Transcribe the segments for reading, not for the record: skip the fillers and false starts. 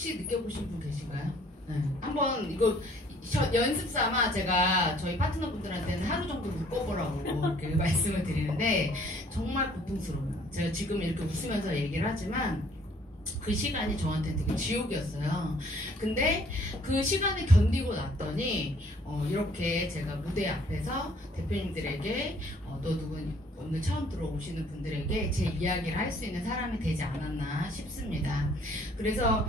혹시 느껴보신 분 계신가요? 네. 한번 이거 연습 삼아 제가 저희 파트너분들한테는 하루 정도 묶어보라고 이렇게 말씀을 드리는데 정말 고통스러워요. 제가 지금 이렇게 웃으면서 얘기를 하지만 그 시간이 저한테 되게 지옥이었어요. 근데 그 시간을 견디고 났더니 이렇게 제가 무대 앞에서 대표님들에게 또 누군 오늘 처음 들어오시는 분들에게 제 이야기를 할 수 있는 사람이 되지 않았나 싶습니다. 그래서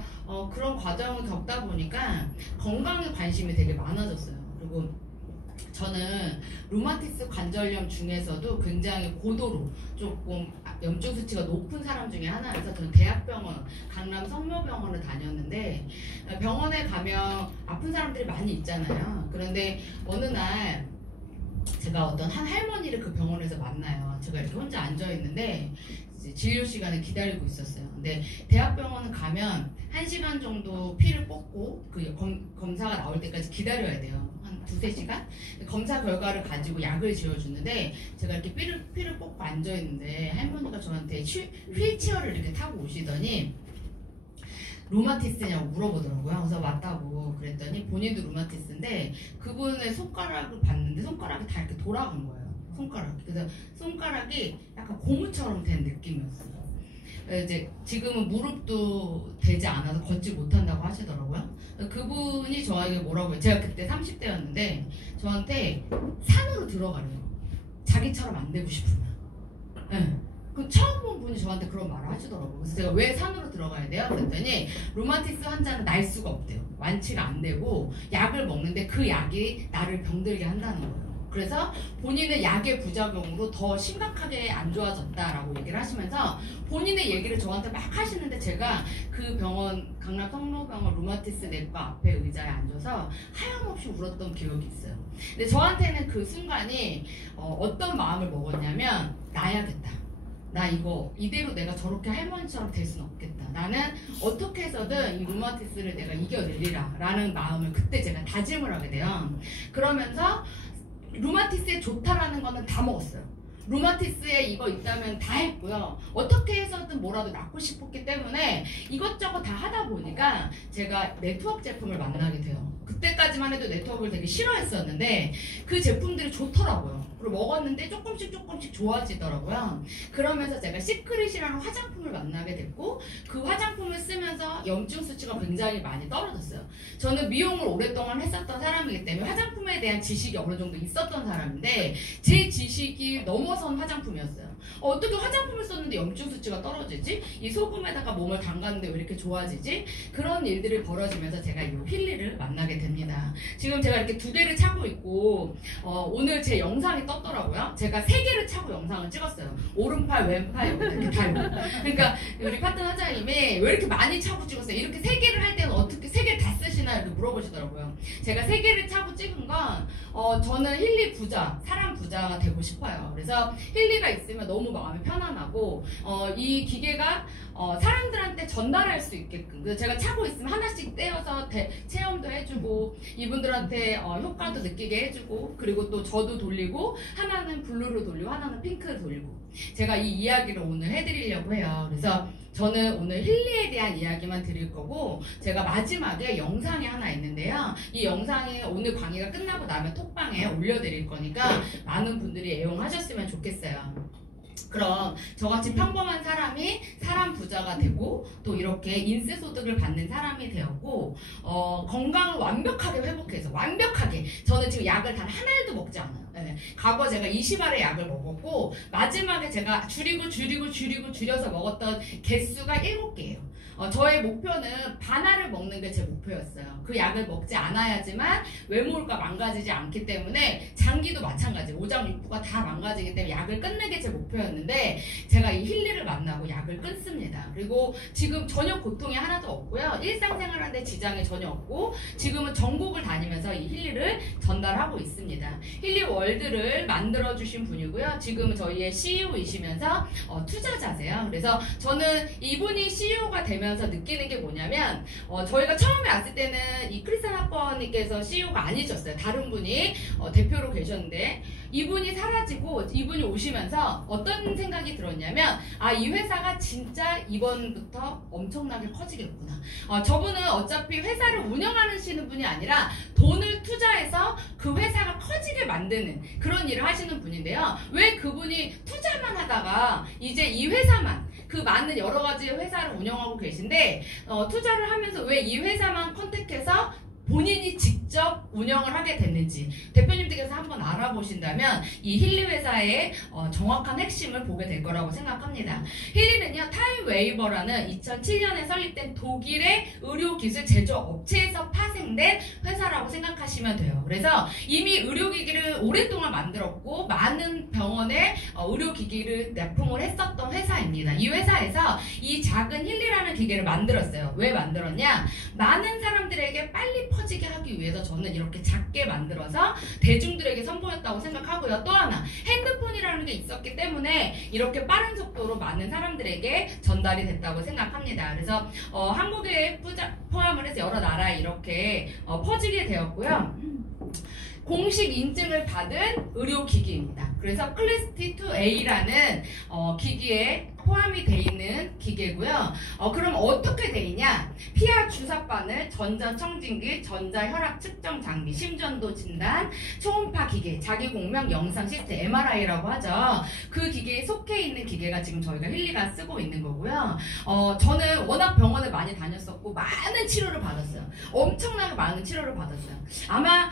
그런 과정을 겪다 보니까 건강에 관심이 되게 많아졌어요. 그리고 저는 루마티스 관절염 중에서도 굉장히 고도로 조금 염증 수치가 높은 사람 중에 하나여서 저는 대학병원, 강남 성모병원을 다녔는데 병원에 가면 아픈 사람들이 많이 있잖아요. 그런데 어느 날 제가 어떤 한 할머니를 그 병원에서 만나요. 제가 이렇게 혼자 앉아있는데 진료 시간을 기다리고 있었어요. 근데 대학병원은 가면 1시간 정도 피를 뽑고 그 검사가 나올 때까지 기다려야 돼요. 한 2-3시간? 검사 결과를 가지고 약을 지어주는데 제가 이렇게 피를 뽑고 앉아있는데 할머니가 저한테 휠체어를 이렇게 타고 오시더니 루마티스냐고 물어보더라고요. 그래서 맞다고 그랬더니 본인도 루마티스인데 그분의 손가락을 봤는데 손가락이 다 이렇게 돌아간 거예요. 손가락이. 그래서 손가락이 약간 고무처럼 된 느낌이었어요. 이제 지금은 무릎도 되지 않아서 걷지 못한다고 하시더라고요. 그분이 저에게 뭐라고 해요? 제가 그때 30대였는데 저한테 산으로 들어가래요. 자기처럼 안 되고 싶으면. 네. 그 처음 본 분이 저한테 그런 말을 하시더라고요. 그래서 제가 왜 산으로 들어가야 돼요? 그랬더니 루마티스 환자는 날 수가 없대요. 완치가 안 되고 약을 먹는데 그 약이 나를 병들게 한다는 거예요. 그래서 본인의 약의 부작용으로 더 심각하게 안 좋아졌다라고 얘기를 하시면서 본인의 얘기를 저한테 막 하시는데 제가 그 병원 강남 성모병원 루마티스 내과 앞에 의자에 앉아서 하염없이 울었던 기억이 있어요. 근데 저한테는 그 순간이 어떤 마음을 먹었냐면 나야겠다. 나 이거 이대로 내가 저렇게 할머니처럼 될 수는 없겠다. 나는 어떻게 해서든 이 루마티스를 내가 이겨내리라 라는 마음을 그때 제가 다짐을 하게 돼요. 그러면서 루마티스에 좋다라는 거는 다 먹었어요. 루마티스에 이거 있다면 다 했고요. 어떻게 해서든 뭐라도 낫고 싶었기 때문에 이것저것 다 하다 보니까 제가 네트워크 제품을 만나게 돼요. 그때까지만 해도 네트워크를 되게 싫어했었는데 그 제품들이 좋더라고요. 그리고 먹었는데 조금씩 좋아지더라고요. 그러면서 제가 시크릿이라는 화장품을 만나게 됐고 그 화장품을 쓰면서 염증 수치가 굉장히 많이 떨어졌어요. 저는 미용을 오랫동안 했었던 사람이기 때문에 화장품에 대한 지식이 어느 정도 있었던 사람인데 제 지식이 넘어선 화장품이었어요. 어떻게 화장품을 썼는데 염증 수치가 떨어지지? 이 소금에다가 몸을 담갔는데 왜 이렇게 좋아지지? 그런 일들이 벌어지면서 제가 이 힐리를 만나게 됩니다. 지금 제가 이렇게 2개를 차고 있고 오늘 제 영상이 떴더라고요. 제가 3개를 차고 영상을 찍었어요. 오른팔, 왼팔 이렇게 달고. 그러니까 우리 파트너 원장님이 왜 이렇게 많이 차고 찍었어요? 이렇게 3개를 할 때는 어떻게 3개 다 쓰시나 이렇게 물어보시더라고요. 제가 3개를 차고 찍은 건 저는 힐리 부자, 사람 부자가 되고 싶어요. 그래서 힐리가 있으면 너무 마음이 편안하고 이 기계가 사람들한테 전달할 수 있게끔 그래서 제가 차고 있으면 하나씩 떼어서 체험도 해주고 이분들한테 효과도 느끼게 해주고 그리고 또 저도 돌리고 하나는 블루로 돌리고 하나는 핑크로 돌리고 제가 이 이야기를 오늘 해드리려고 해요. 그래서 저는 오늘 힐리에 대한 이야기만 드릴 거고 제가 마지막에 영상이 하나 있는데요. 이 영상이 오늘 강의가 끝나고 나면 톡방에 올려드릴 거니까 많은 분들이 애용하셨으면 좋겠어요. 그럼 저같이 평범한 사람이 사람 부자가 되고 또 이렇게 인세 소득을 받는 사람이 되었고 건강을 완벽하게 회복해서 완벽하게 저는 지금 약을 단 한 알도 먹지 않아요. 네. 과거 제가 20알의 약을 먹었고 마지막에 제가 줄여서 먹었던 개수가 7개예요. 저의 목표는 반알을 먹는 게 제 목표였어요. 그 약을 먹지 않아야지만 외모가 망가지지 않기 때문에 장기도 마찬가지 오장 육부가 다 망가지기 때문에 약을 끊는 게 제 목표였는데 제가 이 힐리를 만나고 약을 끊습니다. 그리고 지금 전혀 고통이 하나도 없고요. 일상생활하는데 지장이 전혀 없고 지금은 전국을 다니면서 이 힐리를 전달하고 있습니다. 힐리 월드를 만들어주신 분이고요. 지금은 저희의 CEO이시면서 투자자세요. 그래서 저는 이분이 CEO가 되면서 느끼는 게 뭐냐면 저희가 처음에 왔을 때는 이 크리스찬 학번님께서 CEO가 아니셨어요. 다른 분이 대표로 계셨는데 이분이 사라지고 이분이 오시면서 어떤 생각이 들었냐면 이 회사가 진짜 이번부터 엄청나게 커지겠구나. 저분은 어차피 회사를 운영하시는 분이 아니라 돈을 투자해서 그 회사가 커지게 만드는 그런 일을 하시는 분인데요. 왜 그분이 투자만 하다가 이제 이 회사만 그 많은 여러 가지 회사를 운영하고 계신데 투자를 하면서 왜 이 회사만 컨택해서 본인이 직접 운영을 하게 됐는지 대표님들께서 한번 알아보신다면 이 힐리 회사의 정확한 핵심을 보게 될 거라고 생각합니다. 힐리는요, 타임웨이버라는 2007년에 설립된 독일의 의료기술 제조업체에서 파생된 회사라고 생각하시면 돼요. 그래서 이미 의료기기를 오랫동안 만들었고 많은 병원에 의료기기를 납품을 했었던 회사입니다. 이 회사에서 이 작은 힐리라는 기계를 만들었어요. 왜 만들었냐? 많은 사람들에게 빨리 퍼지게 하기 위해서 저는 이렇게 작게 만들어서 대중들에게 선보였다고 생각하고요. 또 하나, 핸드폰이라는 게 있었기 때문에 이렇게 빠른 속도로 많은 사람들에게 전달이 됐다고 생각합니다. 그래서 한국에 포함을 해서 여러 나라에 이렇게 퍼지게 되었고요. 공식 인증을 받은 의료기기입니다. 그래서 클래스 2A라는 기기에 포함이 돼 있는 기계고요. 그럼 어떻게 돼 있냐? 피하 주사바늘, 전자청진기, 전자혈압 측정 장비, 심전도 진단, 초음파 기계, 자기공명 영상 시스템 MRI라고 하죠. 그 기계에 속해 있는 기계가 지금 저희가 힐리가 쓰고 있는 거고요. 저는 워낙 병원을 많이 다녔었고 많은 치료를 받았어요. 엄청나게 많은 치료를 받았어요. 아마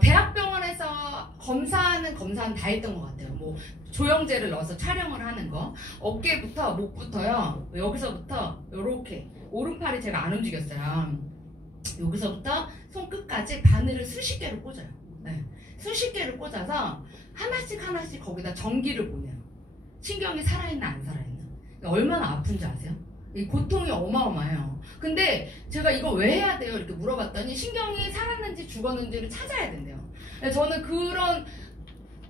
대학병원에서 검사는 다 했던 것 같아요. 뭐 조영제를 넣어서 촬영을 하는 거, 어깨부터 목부터요, 여기서부터 이렇게 오른팔이 제가 안 움직였어요. 여기서부터 손끝까지 바늘을 수십 개를 꽂아요. 네. 수십 개를 꽂아서 하나씩 거기다 전기를 보내요. 신경이 살아있나 안 살아있나. 얼마나 아픈지 아세요? 이 고통이 어마어마해요. 근데 제가 이거 왜 해야 돼요? 이렇게 물어봤더니 신경이 살았는지 죽었는지를 찾아야 된대요. 저는 그런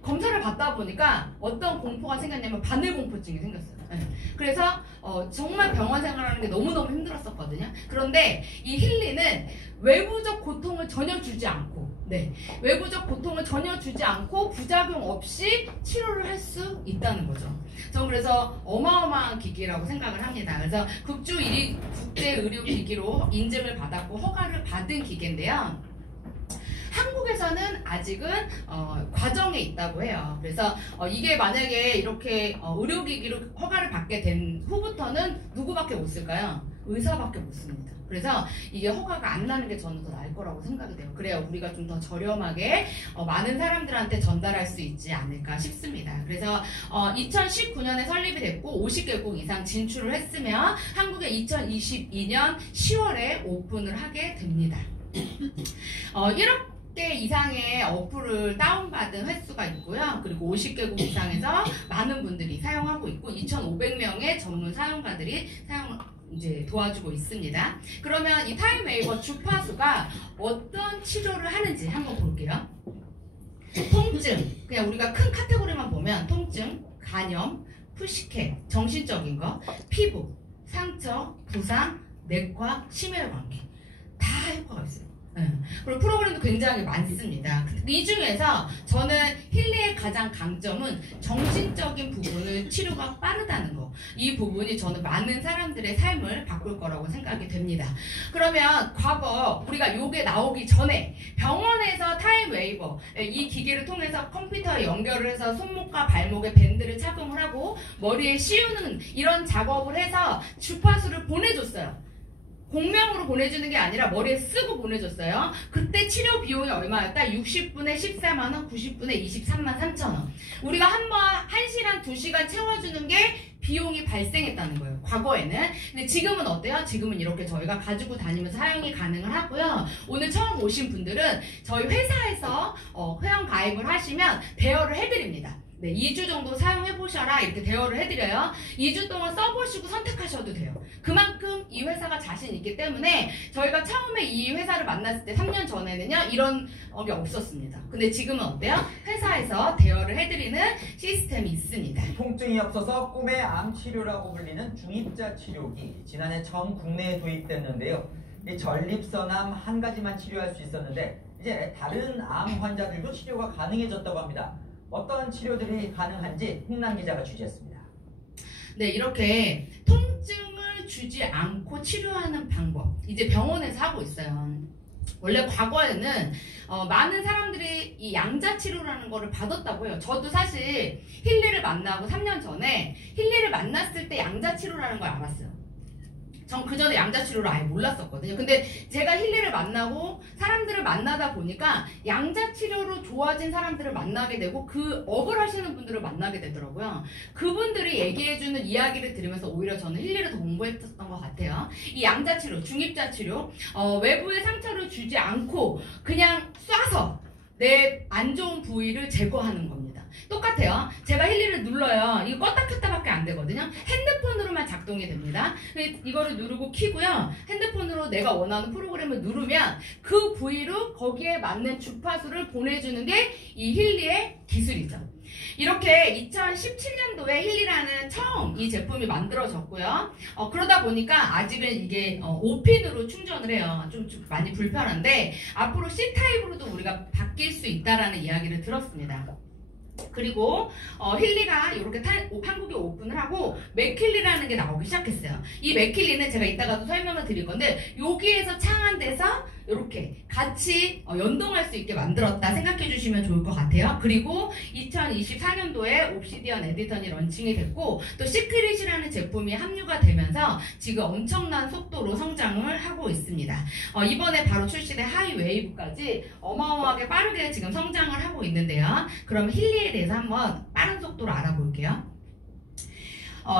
검사를 받다 보니까 어떤 공포가 생겼냐면 바늘공포증이 생겼어요. 네. 그래서 정말 병원 생활하는 게 너무너무 힘들었었거든요. 그런데 이 힐리는 외부적 고통을 전혀 주지 않고, 외부적 고통을 전혀 주지 않고 부작용 없이 치료를 할 수 있다는 거죠. 저는 그래서 어마어마한 기기라고 생각을 합니다. 그래서 국주 1위 국제의료기기로 인증을 받았고 허가를 받은 기계인데요. 한국에서는 아직은 과정에 있다고 해요. 그래서 이게 만약에 이렇게 의료기기로 허가를 받게 된 후부터는 누구밖에 못 쓸까요? 의사밖에 못 씁니다. 그래서 이게 허가가 안 나는 게 저는 더 나을 거라고 생각이 돼요. 그래야 우리가 좀 더 저렴하게 많은 사람들한테 전달할 수 있지 않을까 싶습니다. 그래서 2019년에 설립이 됐고 50개국 이상 진출을 했으며 한국에 2022년 10월에 오픈을 하게 됩니다. 1억 개 이상의 어플을 다운받은 횟수가 있고요. 그리고 50개국 이상에서 많은 분들이 사용하고 있고 2,500명의 전문 사용가들이 이제 도와주고 있습니다. 그러면 이 타임웨이버 주파수가 어떤 치료를 하는지 한번 볼게요. 통증, 그냥 우리가 큰 카테고리만 보면 통증, 간염, 푸시켓, 정신적인 거, 피부, 상처, 부상, 내과, 심혈관계 다 효과가 있어요. 그리고 프로그램도 굉장히 많습니다. 이 중에서 저는 힐리의 가장 강점은 정신적인 부분을 치료가 빠르다는 거. 이 부분이 저는 많은 사람들의 삶을 바꿀 거라고 생각이 됩니다. 그러면 과거 우리가 요게 나오기 전에 병원에서 타임웨이버 이 기계를 통해서 컴퓨터에 연결을 해서 손목과 발목에 밴드를 착용을 하고 머리에 씌우는 이런 작업을 해서 주파수를 보내줬어요. 공명으로 보내주는 게 아니라 머리에 쓰고 보내줬어요. 그때 치료 비용이 얼마였다? 60분에 14만원, 90분에 23만 3천원. 우리가 한번 1시간, 2시간 채워주는 게 비용이 발생했다는 거예요. 과거에는. 근데 지금은 어때요? 지금은 이렇게 저희가 가지고 다니면서 사용이 가능을 하고요. 오늘 처음 오신 분들은 저희 회사에서 회원 가입을 하시면 대여를 해드립니다. 2주 정도 사용해보셔라 이렇게 대여를 해드려요. 2주 동안 써보시고 선택하셔도 돼요. 그만큼 이 회사가 자신 있기 때문에 저희가 처음에 이 회사를 만났을 때 3년 전에는요 이런 게 없었습니다. 근데 지금은 어때요? 회사에서 대여를 해드리는 시스템이 있습니다. 통증이 없어서 꿈의 암 치료라고 불리는 중입자 치료기 지난해 처음 국내에 도입됐는데요. 이 전립선암 한 가지만 치료할 수 있었는데 이제 다른 암 환자들도 치료가 가능해졌다고 합니다. 어떤 치료들이 가능한지 홍남 기자가 취재했습니다. 네, 이렇게 통증을 주지 않고 치료하는 방법 이제 병원에서 하고 있어요. 원래 과거에는 많은 사람들이 이 양자치료라는 거를 받았다고 해요. 저도 사실 힐리를 만나고 3년 전에 힐리를 만났을 때 양자치료라는 걸 알았어요. 전 그전에 양자치료를 아예 몰랐었거든요. 근데 제가 힐리를 만나고 사람들을 만나다 보니까 양자치료로 좋아진 사람들을 만나게 되고 그 업을 하시는 분들을 만나게 되더라고요. 그분들이 얘기해주는 이야기를 들으면서 오히려 저는 힐리를 더 공부했었던 것 같아요. 이 양자치료, 중입자치료, 외부의 상처를 주지 않고 그냥 쏴서 내 안 좋은 부위를 제거하는 겁니다. 똑같아요. 제가 힐리를 눌러요. 이거 껐다 켰다밖에 안 되거든요. 핸드폰으로만 작동이 됩니다. 이거를 누르고 키고요. 핸드폰으로 내가 원하는 프로그램을 누르면 그 부위로 거기에 맞는 주파수를 보내주는 게 이 힐리의 기술이죠. 이렇게 2017년도에 힐리라는 처음 이 제품이 만들어졌고요. 그러다 보니까 아직은 이게 5핀으로 충전을 해요. 좀 많이 불편한데 앞으로 C타입으로도 우리가 바뀔 수 있다라는 이야기를 들었습니다. 그리고 힐리가 이렇게 한국에 오픈을 하고 맥힐리라는 게 나오기 시작했어요. 이 맥힐리는 제가 이따가도 설명을 드릴 건데 여기에서 창안돼서 이렇게 같이 연동할 수 있게 만들었다 생각해 주시면 좋을 것 같아요. 그리고 2024년도에 옵시디언 에디턴이 런칭이 됐고 또 시크릿이라는 제품이 합류가 되면서 지금 엄청난 속도로 성장을 하고 있습니다. 이번에 바로 출시된 하이웨이브까지 어마어마하게 빠르게 지금 성장을 하고 있는데요. 그럼 힐리에 대해서 한번 빠른 속도로 알아볼게요.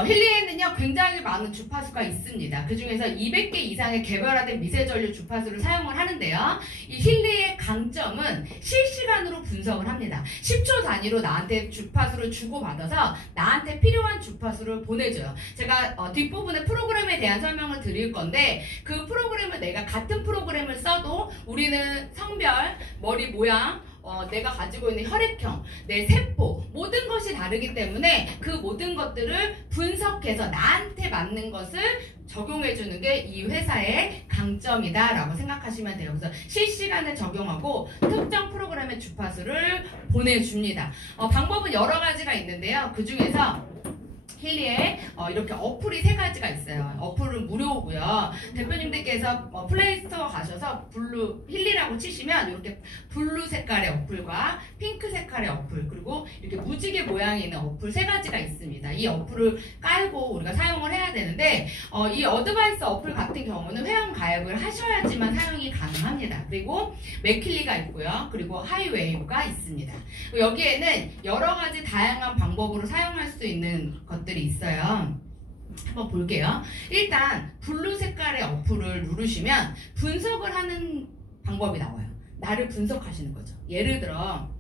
힐리에는요 굉장히 많은 주파수가 있습니다. 그 중에서 200개 이상의 개별화된 미세전류 주파수를 사용을 하는데요. 이 힐리의 강점은 실시간으로 분석을 합니다. 10초 단위로 나한테 주파수를 주고받아서 나한테 필요한 주파수를 보내줘요. 제가 뒷부분에 프로그램에 대한 설명을 드릴 건데 그 프로그램을 내가 같은 프로그램을 써도 우리는 성별, 머리 모양, 내가 가지고 있는 혈액형, 내 세포 모든 것이 다르기 때문에 그 모든 것들을 분석해서 나한테 맞는 것을 적용해주는 게 이 회사의 강점이다 라고 생각하시면 돼요. 그래서 실시간에 적용하고 특정 프로그램의 주파수를 보내줍니다. 방법은 여러 가지가 있는데요. 그 중에서 힐리에 이렇게 어플이 3가지가 있어요. 어플은 무료고요. 대표님들께서 플레이스토어 가셔서 블루 힐리라고 치시면 이렇게 블루 색깔의 어플과 핑크 색깔의 어플 그리고 이렇게 무지개 모양이 있는 어플 3가지가 있습니다. 이 어플을 깔고 우리가 사용을 해야 되는데 이 어드바이스 어플 같은 경우는 회원 가입을 하셔야지만 사용이 가능합니다. 그리고 맥힐리가 있고요. 그리고 하이웨이브가 있습니다. 여기에는 여러 가지 다양한 방법으로 사용할 수 있는 것들이 있어요. 한번 볼게요. 일단 블루 색깔의 어플을 누르시면 분석을 하는 방법이 나와요. 나를 분석하시는 거죠. 예를 들어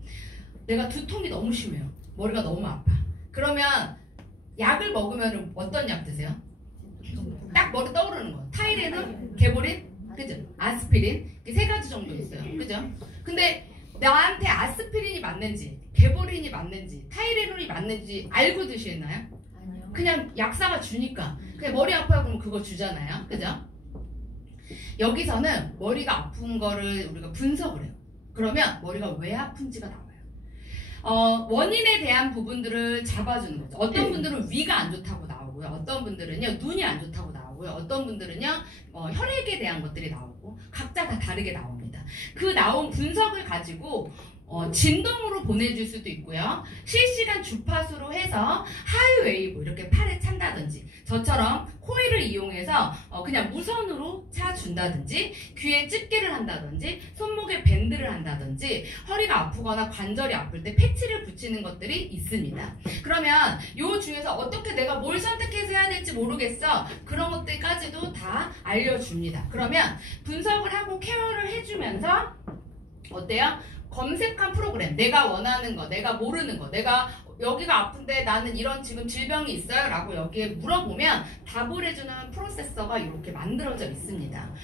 내가 두통이 너무 심해요. 머리가 너무 아파. 그러면 약을 먹으면 어떤 약 드세요? 딱 머리 떠오르는 거. 타이레놀, 개보린, 그죠? 아스피린 이렇게 3가지 정도 있어요. 그죠? 근데 나한테 아스피린이 맞는지 개보린이 맞는지 타이레놀이 맞는지 알고 드시나요? 아니요. 그냥 약사가 주니까 그냥 머리 아파요 그러면 그거 주잖아요. 그죠? 여기서는 머리가 아픈 거를 우리가 분석을 해요. 그러면 머리가 왜 아픈지가 나와요. 원인에 대한 부분들을 잡아주는 거죠. 어떤 분들은 위가 안 좋다고 나오고요. 어떤 분들은요 눈이 안 좋다고 나오고요. 어떤 분들은요 혈액에 대한 것들이 나오고 각자 다 다르게 나옵니다. 그 나온 분석을 가지고 진동으로 보내줄 수도 있고요. 실시간 주파수로 해서 하이웨이브 이렇게 팔에 찬다든지 저처럼 코일을 이용해서 그냥 무선으로 차준다든지 귀에 집게를 한다든지 손목에 밴드를 한다든지 허리가 아프거나 관절이 아플 때 패치를 붙이는 것들이 있습니다. 그러면 요 중에서 어떻게 내가 뭘 선택해서 해야 될지 모르겠어. 그런 것들까지도 다 알려줍니다. 그러면 분석을 하고 케어를 해주면서 어때요? 검색한 프로그램, 내가 원하는 거, 내가 모르는 거, 내가 여기가 아픈데 나는 이런 지금 질병이 있어요 라고 여기에 물어보면 답을 해주는 프로세서가 이렇게 만들어져 있습니다.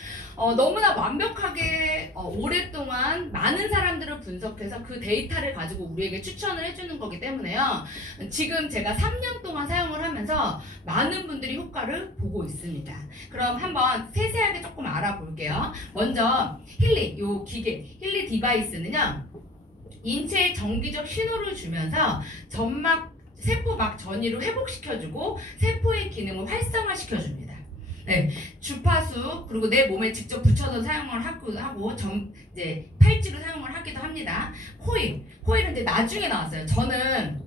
너무나 완벽하게 오랫동안 많은 사람들을 분석해서 그 데이터를 가지고 우리에게 추천을 해주는 거기 때문에요. 지금 제가 3년 동안 사용을 하면서 많은 분들이 효과를 보고 있습니다. 그럼 한번 세세하게 조금 알아볼게요. 먼저 힐리, 요 기계, 힐리 디바이스는요. 인체에 정기적 신호를 주면서 세포막 전이를 회복시켜주고 세포의 기능을 활성화시켜줍니다. 네, 주파수 그리고 내 몸에 직접 붙여서 사용을 하고 이제 팔찌로 사용을 하기도 합니다. 코일은 이제 나중에 나왔어요. 저는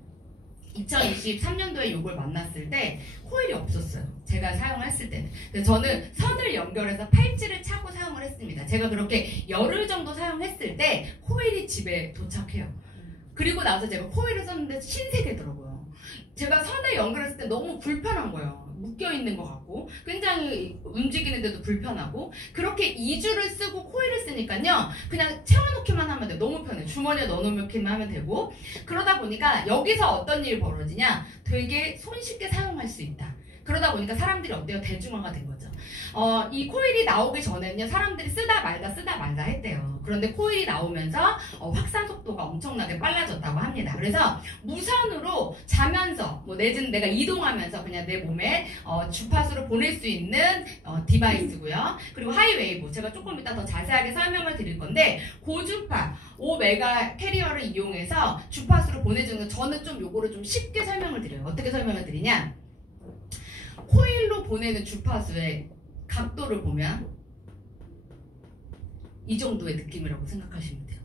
2023년도에 이걸 만났을 때 코일이 없었어요. 제가 사용했을 때는. 그래서 저는 선을 연결해서 팔찌를 차고 사용을 했습니다. 제가 그렇게 열흘 정도 사용했을 때 코일이 집에 도착해요. 그리고 나서 제가 코일을 썼는데 신세계더라고요. 제가 선에 연결했을 때 너무 불편한 거예요. 묶여있는 것 같고 굉장히 움직이는데도 불편하고 그렇게 2주를 쓰고 코일을 쓰니까요 그냥 채워놓기만 하면 돼요. 너무 편해요. 주머니에 넣어놓기만 하면 되고 그러다 보니까 여기서 어떤 일이 벌어지냐 되게 손쉽게 사용할 수 있다. 그러다 보니까 사람들이 어때요? 대중화가 된 거죠. 이 코일이 나오기 전에는요 사람들이 쓰다 말다 했대요. 그런데 코일이 나오면서 확산 속도가 엄청나게 빨라졌다고 합니다. 그래서 무선으로 자면서 내지는 내가 이동하면서 그냥 내 몸에 주파수를 보낼 수 있는 디바이스고요. 그리고 하이웨이브 제가 조금 이따 더 자세하게 설명을 드릴 건데 고주파 5메가 캐리어를 이용해서 주파수를 보내주는 거 저는 좀 요거를 좀 쉽게 설명을 드려요. 어떻게 설명을 드리냐 코일로 보내는 주파수의 각도를 보면 이 정도의 느낌이라고 생각하시면 돼요.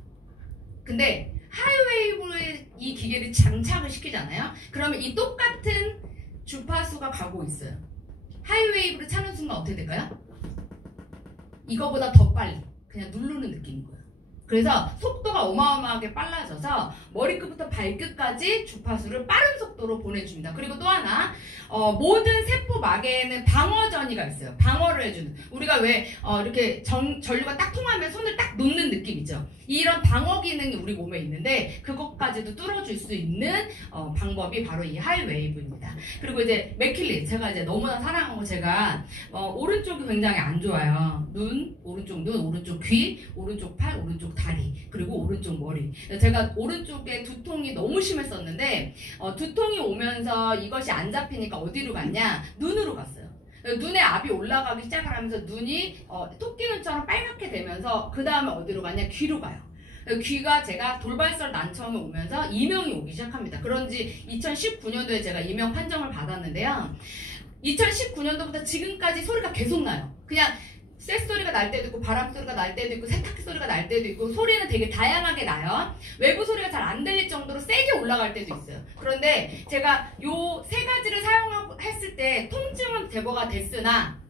근데 하이웨이브에 이 기계를 장착을 시키잖아요. 그러면 이 똑같은 주파수가 가고 있어요. 하이웨이브를 차는 순간 어떻게 될까요? 이거보다 더 빨리 그냥 누르는 느낌인 거예요. 그래서 속도가 어마어마하게 빨라져서 머리끝부터 발끝까지 주파수를 빠른 속도로 보내줍니다. 그리고 또 하나 모든 세포막에는 방어전이가 있어요. 방어를 해주는 우리가 왜 이렇게 전류가 딱 통하면 손을 딱 놓는 느낌이죠. 이런 방어 기능이 우리 몸에 있는데 그것까지도 뚫어줄 수 있는 방법이 바로 이 하이웨이브입니다. 그리고 이제 맥킬리 제가 이제 너무나 사랑하고 제가 오른쪽이 굉장히 안 좋아요. 오른쪽 눈, 오른쪽 귀, 오른쪽 팔, 오른쪽 다리 그리고 오른쪽 머리. 제가 오른쪽에 두통이 너무 심했었는데 두통이 오면서 이것이 안 잡히니까 어디로 갔냐? 눈으로 갔어요. 눈에 압이 올라가기 시작을 하면서 눈이 토끼눈처럼 빨갛게 되면서 그 다음에 어디로 가냐? 귀로 가요. 귀가 제가 돌발성 난청이 오면서 이명이 오기 시작합니다. 그런지 2019년도에 제가 이명 판정을 받았는데요. 2019년도부터 지금까지 소리가 계속 나요. 그냥 쇳소리가 날 때도 있고 바람소리가 날 때도 있고 세탁기 소리가 날 때도 있고 소리는 되게 다양하게 나요. 외부 소리가 잘 안 들릴 정도로 세게 올라갈 때도 있어요. 그런데 제가 요 세 가지를 사용했을 때 통증은 제거가 됐으나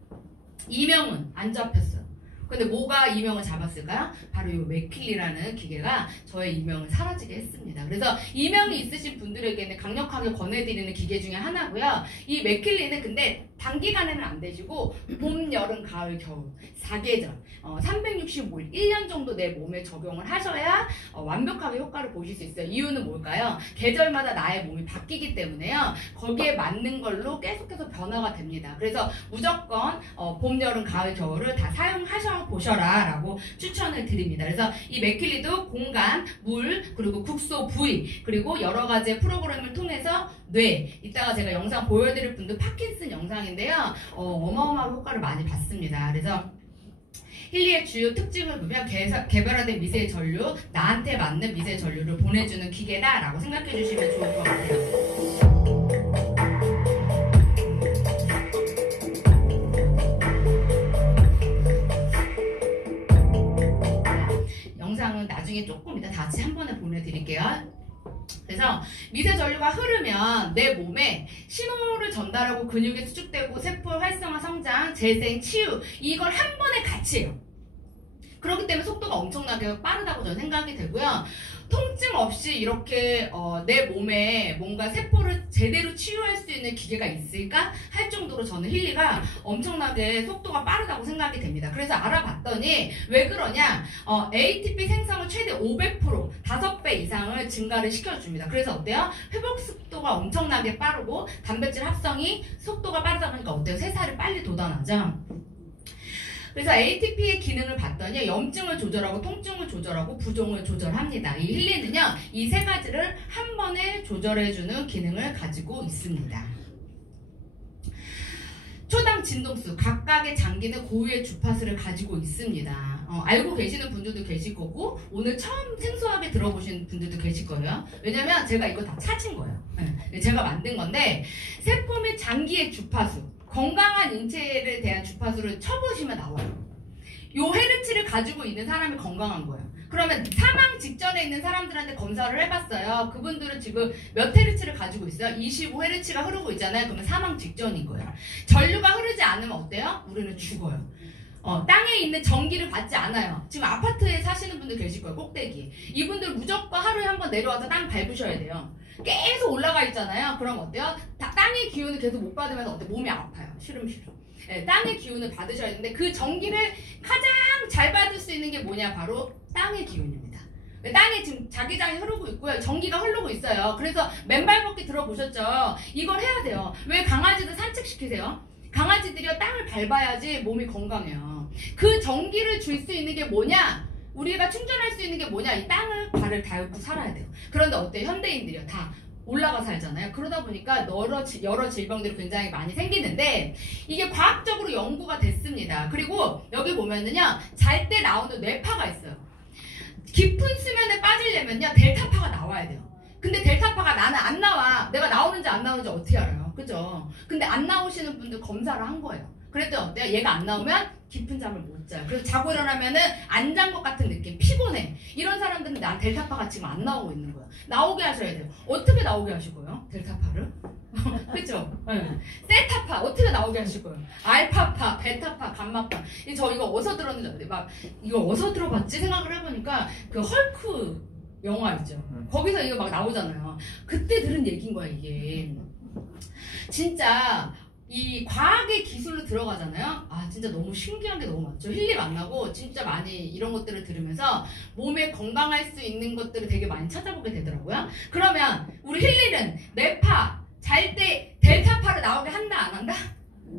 이명은 안 잡혔어요. 근데 뭐가 이명을 잡았을까요? 바로 이 맥킬리라는 기계가 저의 이명을 사라지게 했습니다. 그래서 이명이 있으신 분들에게는 강력하게 권해드리는 기계 중에 하나고요. 이 맥킬리는 근데 단기간에는 안 되시고 봄, 여름, 가을, 겨울 4계절 365일 1년 정도 내 몸에 적용을 하셔야 완벽하게 효과를 보실 수 있어요. 이유는 뭘까요? 계절마다 나의 몸이 바뀌기 때문에요. 거기에 맞는 걸로 계속해서 변화가 됩니다. 그래서 무조건 봄, 여름, 가을, 겨울을 다 사용하셔 보셔라 라고 추천을 드립니다. 그래서 이 맥킬리도 공간, 물, 그리고 국소 부위 그리고 여러 가지의 프로그램을 통해서 뇌 이따가 제가 영상 보여드릴 분도 파킨슨 영상인데요. 어마어마한 효과를 많이 봤습니다. 그래서 힐리의 주요 특징을 보면 개별화된 미세 전류, 나한테 맞는 미세 전류를 보내주는 기계다 라고 생각해 주시면 좋을 것 같아요. 영상은 나중에 조금 이따 다시 한 번에 보내드릴게요. 그래서 미세 전류가 흐르면 내 몸에 신호를 전달하고 근육이 수축되고 세포 활성화, 성장, 재생, 치유 이걸 한 번에 같이 해요. 그렇기 때문에 속도가 엄청나게 빠르다고 저는 생각이 되고요. 통증 없이 이렇게 내 몸에 뭔가 세포를 제대로 치유할 수 있는 기계가 있을까 할 정도로 저는 힐리가 엄청나게 속도가 빠르다고 생각이 됩니다. 그래서 알아봤더니 왜 그러냐 ATP 생성을 최대 500% 5배 이상을 증가를 시켜줍니다. 그래서 어때요? 회복 속도가 엄청나게 빠르고 단백질 합성이 속도가 빠르다 보니까 어때요? 새살이 빨리 돋아나죠? 그래서 ATP의 기능을 봤더니 염증을 조절하고 통증을 조절하고 부종을 조절합니다. 이 힐리는요, 이 세 가지를 한 번에 조절해주는 기능을 가지고 있습니다. 초당 진동수 각각의 장기는 고유의 주파수를 가지고 있습니다. 알고 계시는 분들도 계실 거고 오늘 처음 생소하게 들어보신 분들도 계실 거예요. 왜냐면 제가 이거 다 찾은 거예요. 네, 제가 만든 건데 세포 및 장기의 주파수, 건강한 인체에 대한 주파수를 쳐보시면 나와요. 요 헤르츠를 가지고 있는 사람이 건강한 거예요. 그러면 사망 직전에 있는 사람들한테 검사를 해봤어요. 그분들은 지금 몇 헤르츠를 가지고 있어요? 25헤르츠가 흐르고 있잖아요. 그러면 사망 직전인 거예요. 전류가 흐르지 않으면 어때요? 우리는 죽어요. 땅에 있는 전기를 받지 않아요. 지금 아파트에 사시는 분들 계실 거예요. 꼭대기. 이분들 무조건 하루에 한 번 내려와서 땅 밟으셔야 돼요. 계속 올라가 있잖아요. 그럼 어때요? 땅의 기운을 계속 못 받으면서 어때? 몸이 아파요. 시름시름. 네, 땅의 기운을 받으셔야 되는데 그 전기를 가장 잘 받을 수 있는 게 뭐냐? 바로 땅의 기운입니다. 땅에 지금 자기장이 흐르고 있고요. 전기가 흐르고 있어요. 그래서 맨발 걷기 들어보셨죠? 이걸 해야 돼요. 왜 강아지들 산책시키세요? 강아지들이요 땅을 밟아야지 몸이 건강해요. 그 전기를 줄 수 있는 게 뭐냐? 우리가 충전할 수 있는 게 뭐냐? 이 땅을 발을 밟고 살아야 돼요. 그런데 어때요? 현대인들이요 다 올라가 살잖아요. 그러다 보니까 여러 질병들이 굉장히 많이 생기는데 이게 과학적으로 연구가 됐습니다. 그리고 여기 보면은요 잘 때 나오는 뇌파가 있어요. 깊은 수면에 빠지려면요 델타파가 나와야 돼요. 근데 델타파가 나는 안 나와. 내가 나오는지 안 나오는지 어떻게 알아요? 그죠? 근데 안 나오시는 분들 검사를 한 거예요. 그랬더니 어때요? 얘가 안 나오면 깊은 잠을 못 자요. 그래서 자고 일어나면은 안 잔 것 같은 느낌, 피곤해. 이런 사람들은 나 델타파가 지금 안 나오고 있는 거예요. 나오게 하셔야 돼요. 어떻게 나오게 하실 거예요? 델타파를? 그죠? 네. 세타파 어떻게 나오게 하실 거예요? 알파파, 베타파, 감마파. 저 이거 어디서 들었는지 막 이거 어디서 들어봤지 생각을 해보니까 그 헐크 영화 있죠. 거기서 이거 막 나오잖아요. 그때 들은 얘기인 거야 이게. 진짜 이 과학의 기술로 들어가잖아요. 아 진짜 너무 신기한 게 너무 많죠. 힐리 만나고 진짜 많이 이런 것들을 들으면서 몸에 건강할 수 있는 것들을 되게 많이 찾아보게 되더라고요. 그러면 우리 힐리는 뇌파 잘 때 델타파를 나오게 한다 안 한다?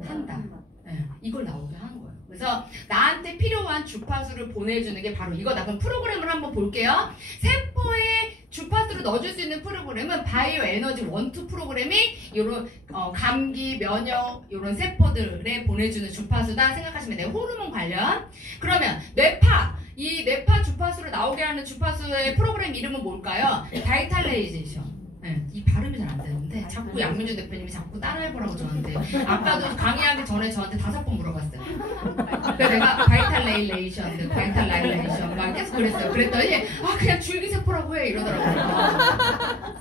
한다. 네, 이걸 나오게 하는 거예요. 그래서 나한테 필요한 주파수를 보내주는 게 바로 이거다. 그럼 프로그램을 한번 볼게요. 세포에 주파수를 넣어줄 수 있는 프로그램은 바이오 에너지 1, 2 프로그램이 이런 감기, 면역 이런 세포들에 보내주는 주파수다 생각하시면 돼요. 호르몬 관련. 그러면 뇌파, 이 뇌파 주파수를 나오게 하는 주파수의 프로그램 이름은 뭘까요? 바이탈레이제이션. 네, 이 발음이 잘 안 되는데 자꾸 양민준 대표님이 자꾸 따라해보라고 저한테 아까도 강의하기 전에 저한테 5번 물어봤어요. 그래서 내가 바이탈레이션 막 계속 그랬어요. 그랬더니 그냥 줄기세포라고 해 이러더라고요.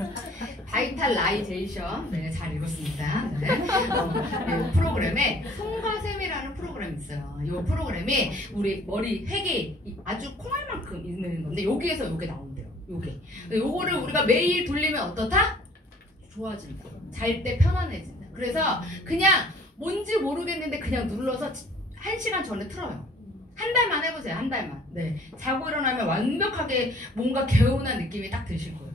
바이탈라이제이션 네, 잘 읽었습니다. 네. 네, 프로그램에 손과 셈이라는 프로그램이 있어요. 이 프로그램이 우리 머리 회계 아주 콩알만큼 있는 건데 여기에서 이게 나온대요. 요거를 우리가 매일 돌리면 어떻다? 좋아진다. 잘 때 편안해진다. 그래서 그냥 뭔지 모르겠는데 그냥 눌러서 1시간 전에 틀어요. 한 달만 해보세요. 한 달만. 네. 자고 일어나면 완벽하게 뭔가 개운한 느낌이 딱 드실 거예요.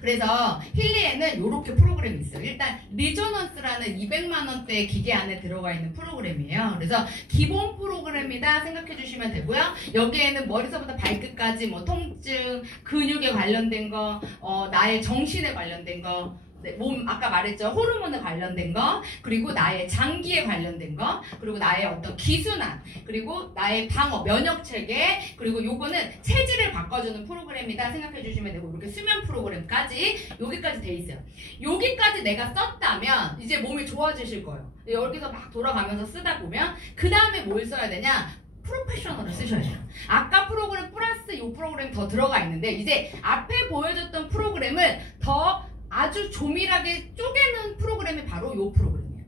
그래서 힐리에는 이렇게 프로그램이 있어요. 일단 리조넌스라는 200만원대 기계 안에 들어가 있는 프로그램이에요. 그래서 기본 프로그램이다 생각해 주시면 되고요. 여기에는 머리서부터 발끝까지 뭐 통증, 근육에 관련된 거, 나의 정신에 관련된 거, 네, 몸 아까 말했죠. 호르몬에 관련된 거, 그리고 나의 장기에 관련된 거, 그리고 나의 어떤 기순환, 그리고 나의 방어, 면역 체계, 그리고 요거는 체질을 바꿔주는 프로그램이다 생각해 주시면 되고 이렇게 수면 프로그램까지 여기까지 돼 있어요. 여기까지 내가 썼다면 이제 몸이 좋아지실 거예요. 여기서 막 돌아가면서 쓰다 보면 그 다음에 뭘 써야 되냐? 프로페셔널을 쓰셔야 돼요. 아까 프로그램 플러스 이 프로그램 더 들어가 있는데 이제 앞에 보여줬던 프로그램을 더 아주 조밀하게 쪼개는 프로그램이 바로 이 프로그램이에요.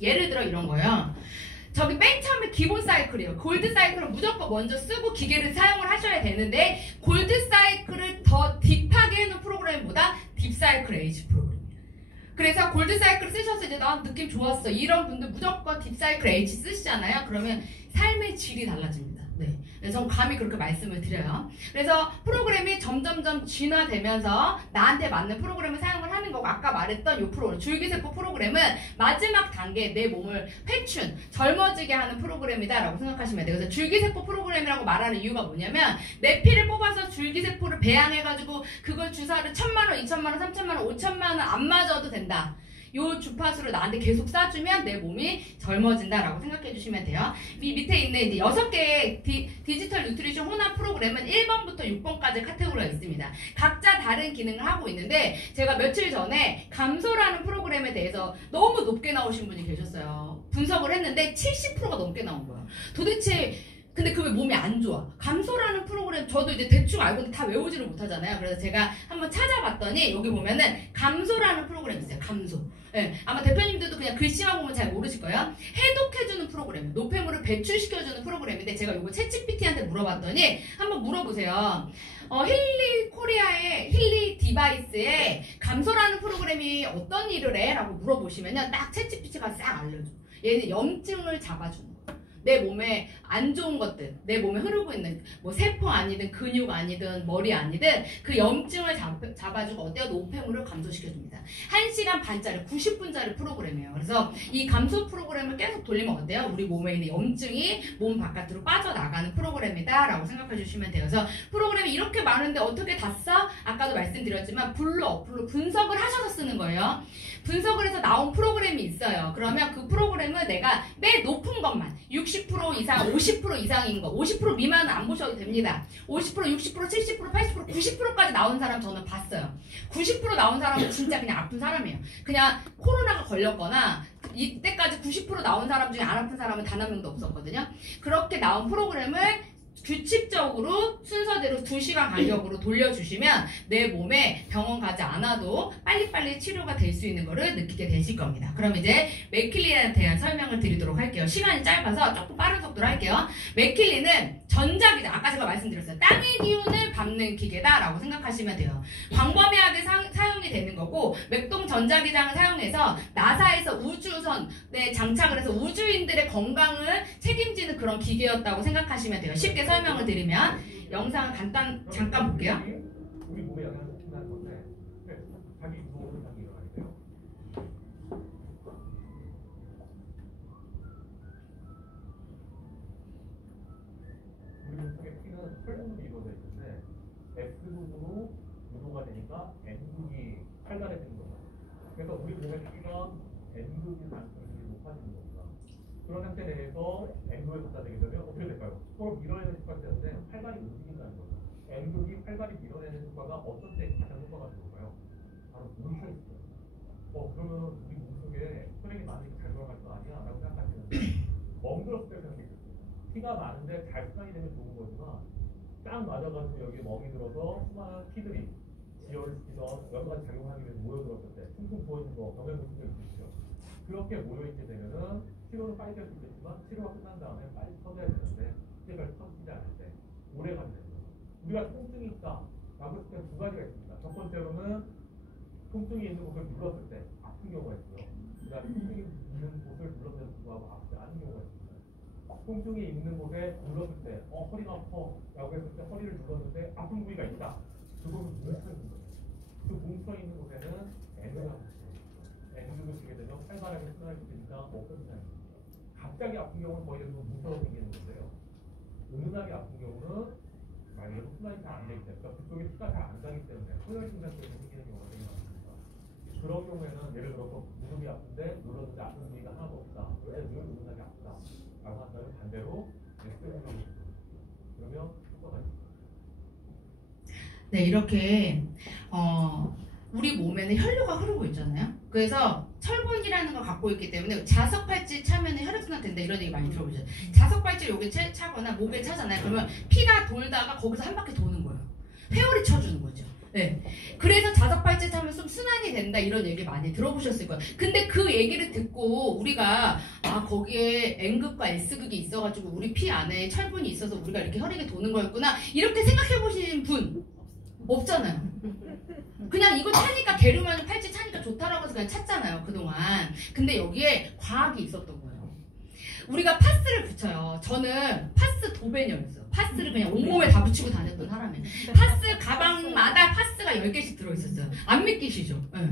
예를 들어 이런 거예요. 저기 맨 처음에 기본 사이클이에요. 골드 사이클은 무조건 먼저 쓰고 기계를 사용을 하셔야 되는데 골드 사이클을 더 딥하게 해놓은 프로그램보다 딥 사이클 에이지 프로그램이에요. 그래서 골드 사이클 쓰셔서 이제 나 느낌 좋았어. 이런 분들 무조건 딥 사이클 에이지 쓰시잖아요. 그러면 삶의 질이 달라집니다. 네. 전 감히 그렇게 말씀을 드려요. 그래서 프로그램이 점점점 진화되면서 나한테 맞는 프로그램을 사용을 하는 거고 아까 말했던 이 프로그램 줄기세포 프로그램은 마지막 단계 내 몸을 회춘, 젊어지게 하는 프로그램이다 라고 생각하시면 돼요. 그래서 줄기세포 프로그램이라고 말하는 이유가 뭐냐면 내 피를 뽑아서 줄기세포를 배양해가지고 그걸 주사를 1,000만원, 2,000만원, 3,000만원, 5,000만원 안 맞아도 된다. 요 주파수를 나한테 계속 쏴주면 내 몸이 젊어진다라고 생각해 주시면 돼요. 밑에 있는 이제 6개의 디지털 뉴트리션 혼합 프로그램은 1번부터 6번까지 카테고리가 있습니다. 각자 다른 기능을 하고 있는데 제가 며칠 전에 감소라는 프로그램에 대해서 너무 높게 나오신 분이 계셨어요. 분석을 했는데 70%가 넘게 나온 거예요. 도대체 근데 그게 몸에 안 좋아. 감소라는 프로그램 저도 이제 대충 알고 다 외우지를 못하잖아요. 그래서 제가 한번 찾아봤더니 여기 보면은 감소라는 프로그램이 있어요. 감소. 네, 아마 대표님들도 그냥 글씨만 보면 잘 모르실 거예요. 해독해주는 프로그램, 노폐물을 배출시켜주는 프로그램인데 제가 이거 챗GPT한테 물어봤더니 한번 물어보세요. 힐리 코리아의 힐리 디바이스에 감소라는 프로그램이 어떤 일을 해? 라고 물어보시면요. 딱 챗GPT가 싹 알려줘. 얘는 염증을 잡아주는 거예요. 내 몸에 안 좋은 것들, 내 몸에 흐르고 있는 뭐 세포 아니든 근육 아니든 머리 아니든 그 염증을 잡아주고 어때요? 노폐물을 감소시켜줍니다. 1시간 반짜리 90분짜리 프로그램이에요. 그래서 이 감소 프로그램을 계속 돌리면 어때요? 우리 몸에 있는 염증이 몸 바깥으로 빠져나가는 프로그램이다 라고 생각해 주시면 돼요. 그래서 프로그램이 이렇게 많은데 어떻게 다 써? 아까도 말씀드렸지만 블루 어플로 분석을 하셔서 쓰는 거예요. 분석을 해서 나온 프로그램이 있어요. 그러면 그 프로그램은 내가 맨 높은 것만 60% 이상, 50% 이상인 거, 50% 미만은 안 보셔도 됩니다. 50%, 60%, 70%, 80%, 90%까지 나온 사람 저는 봤어요. 90% 나온 사람은 진짜 그냥 아픈 사람이에요. 그냥 코로나가 걸렸거나 이때까지 90% 나온 사람 중에 안 아픈 사람은 단 한 명도 없었거든요. 그렇게 나온 프로그램을 규칙적으로 순서대로 2시간 간격으로 돌려주시면 내 몸에 병원 가지 않아도 빨리빨리 치료가 될 수 있는 거를 느끼게 되실 겁니다. 그럼 이제 맥킬리에 대한 설명을 드리도록 할게요. 시간이 짧아서 조금 빠른 속도로 할게요. 맥킬리는 전자기장, 아까 제가 말씀드렸어요. 땅의 기운을 밟는 기계다라고 생각하시면 돼요. 광범위하게 사용이 되는 거고 맥동 전자기장을 사용해서 나사에서 우주선에 장착을 해서 우주인들의 건강을 책임지는 그런 기계였다고 생각하시면 돼요. 쉽게 설명을 드리면 영상을 잠깐 볼게요. 우리 몸에 영향을 준다는 건데 자기 무서운 상이 일어나게 돼요. 우리 몸속에 피는 혈관으로 이루어져 있는데 S국으로 유도가 되니까 N국이 활발해지는 거죠. 그래서 우리 몸의 피가 N국이 가능성이 높아지는 겁니다. 그런 상태 내에서 N국을 갖다 대게 되면 어떻게 될까요? 서로 밀어내는 효과가 되는데 활발히 움직인다는 거죠. N국이 활발히 밀어내는 효과가 어떤 때 가장 효과가 좋을까요? 바로 뭉쳐있어요. 그러면 우리 몸속에 혈액이 많이 잘 돌아갈 거 아니야? 라고 생각하시는데 멍들었을 때 생각해보세요. 피가 많은데 잘 순환이 되면 좋은 거지만 딱 맞아가지고 여기 멍이 들어서 수많은 피들이 지혈을 시키던 여러 가지 작용하기 위해서 모여들었을 때 퉁퉁 부어있는 거 병에 보시면 있죠. 그렇게 모여있게 되면은 치료는 빨리 될 수 있겠지만 치료가 끝난 다음에 빨리 터져야 되는데 치료가 터지지 않을 때 오래 가게 됩니다. 우리가 통증이 있다 라고 했을 때 두 가지가 있습니다. 첫 번째로는 통증이 있는 곳을 눌렀을 때 아픈 경우가 있고요. 그 다음에 통증이 있는 곳을 눌렀는데도 불구하고 아프지 않은 경우가 있습니다. 통증이 있는 곳에 눌렀을 때 허리가 아파 라고 했을 때 허리를 눌렀는데 아픈 부위가 있다. 그곳은 뭉쳐있는 거예요. 그 뭉쳐있는 곳에는 N가 N극을 주게 되면 활발하게 순환이 되니까 없어지지 않습니다. 갑자기 아픈 경우는 거의 대부분 뭉쳐서 생기는 건데요. 은은하게 아픈 경우는 말 그대로 순환이 잘 안 되기 때문에 그쪽에 피가 잘 안 가기 때문에 소혈 증상 때문에 생기는 경우가 되게 많습니다. 그런 경우에는 예를 들어서 무릎이 아픈데 눌렀는데 아픈 부위가 하나도 없다. 왜 은은하게 아프다 라고 한다면 반대로 S극을 그러면 효과가 있습니다. 네, 이렇게 우리 몸에는 혈류가 흐르고 있잖아요. 그래서 철분이라는 걸 갖고 있기 때문에 자석팔찌 차면 혈액순환 된다 이런 얘기 많이 들어보죠. 자석팔찌 여기 차거나 목에 차잖아요. 그러면 피가 돌다가 거기서 한 바퀴 도는 거예요. 회오리 쳐주는 거죠. 네. 그래서 자석팔찌 차면 좀 순환이 된다 이런 얘기 많이 들어보셨을 거예요. 근데 그 얘기를 듣고 우리가 거기에 N극과 S극이 있어가지고 우리 피 안에 철분이 있어서 우리가 이렇게 혈액이 도는 거였구나 이렇게 생각해 보신 분 없잖아요. 그냥 이거 차니까 게르마늄 팔찌 차니까 좋다라고 해서 그냥 찼잖아요 그동안. 근데 여기에 과학이 있었던 거예요. 우리가 파스를 붙여요. 저는 파스 도배녀였어요. 파스를 그냥 온몸에 다 붙이고 다녔던 사람이에요. 파스 가방마다 파스가 10개씩 들어있었어요. 안 믿기시죠? 네.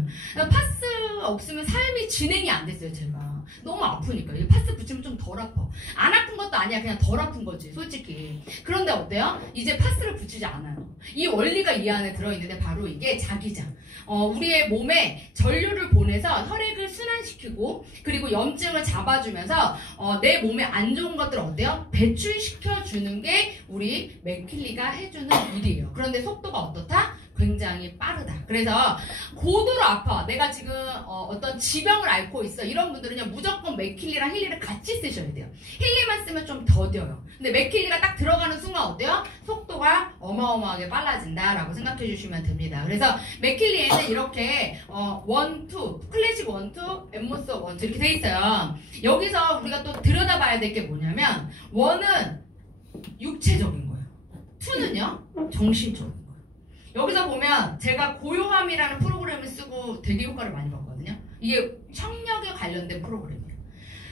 파스 없으면 삶이 진행이 안 됐어요 제가. 너무 아프니까. 이게 파스 붙이면 좀 덜 아파. 안 아픈 것도 아니야. 그냥 덜 아픈 거지, 솔직히. 그런데 어때요? 이제 파스를 붙이지 않아요. 이 원리가 이 안에 들어있는데 바로 이게 자기장. 우리의 몸에 전류를 보내서 혈액을 순환시키고 그리고 염증을 잡아주면서 내 몸에 안 좋은 것들을 어때요? 배출시켜주는 게 우리 맥킬리가 해주는 일이에요. 그런데 속도가 어떻다? 굉장히 빠르다. 그래서 고도로 아파. 내가 지금 어떤 지병을 앓고 있어. 이런 분들은요 무조건 맥킬리랑 힐리를 같이 쓰셔야 돼요. 힐리만 쓰면 좀 더뎌요. 근데 맥킬리가 딱 들어가는 순간 어때요? 속도가 어마어마하게 빨라진다라고 생각해 주시면 됩니다. 그래서 맥킬리에는 이렇게 1, 2, 클래식 1, 2, 엠모스 1, 2 이렇게 돼 있어요. 여기서 우리가 또 들여다봐야 될 게 뭐냐면 1은 육체적인 거예요. 2는요 정신적인 거예요. 여기서 보면 제가 고요함이라는 프로그램을 쓰고 되게 효과를 많이 봤거든요. 이게 청력에 관련된 프로그램이에요.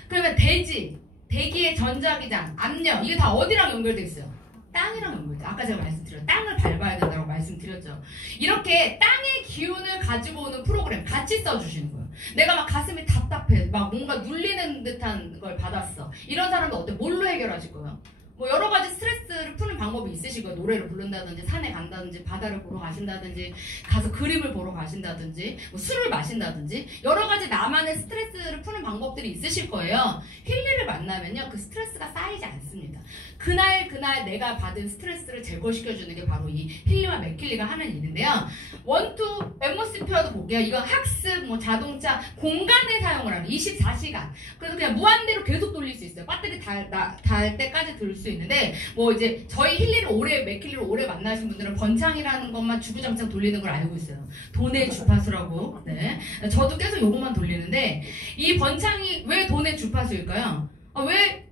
그러면 대기의 전자기장, 압력 이게 다 어디랑 연결돼 있어요? 땅이랑 연결돼. 아까 제가 말씀드렸죠. 땅을 밟아야 된다고 말씀드렸죠. 이렇게 땅의 기운을 가지고 오는 프로그램 같이 써주시는 거예요. 내가 막 가슴이 답답해, 막 뭔가 눌리는 듯한 걸 받았어. 이런 사람은 어때? 뭘로 해결하실 거예요? 뭐 여러 가지 스트레스를 푸는 방법이 있으실 거예요. 노래를 부른다든지 산에 간다든지 바다를 보러 가신다든지 가서 그림을 보러 가신다든지 뭐 술을 마신다든지 여러 가지 나만의 스트레스를 푸는 방법들이 있으실 거예요. 힐리를 만나면요 그 스트레스가 쌓이지 않습니다. 그날 내가 받은 스트레스를 제거시켜주는 게 바로 이 힐리와 맥킬리가 하는 일인데요. 1, 2 엠모스피어도 볼게요. 이건 학습, 뭐 자동차, 공간에 사용을 하는 24시간. 그래서 그냥 무한대로 계속 돌릴 수 있어요. 배터리 달 때까지 돌 수 있는데 뭐 이제 저희 힐리를 맥킬리를 오래 만나신 분들은 번창이라는 것만 주구장창 돌리는 걸 알고 있어요. 돈의 주파수라고. 네. 저도 계속 요것만 돌리는데 이 번창이 왜 돈의 주파수일까요?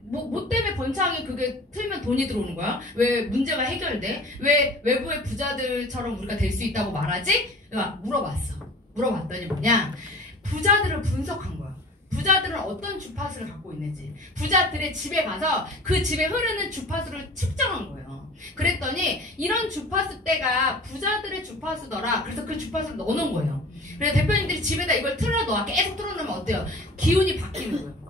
뭐 때문에 번창이 그게 틀면 돈이 들어오는 거야? 왜 문제가 해결돼? 왜 외부의 부자들처럼 우리가 될 수 있다고 말하지? 물어봤더니 뭐냐? 부자들을 분석한 거야. 부자들은 어떤 주파수를 갖고 있는지, 부자들의 집에 가서 그 집에 흐르는 주파수를 측정한 거예요. 그랬더니 이런 주파수대가 부자들의 주파수더라. 그래서 그 주파수를 넣어놓은 거예요. 그래서 대표님들이 집에다 이걸 틀어놓아. 계속 틀어놓으면 어때요? 기운이 바뀌는 거예요.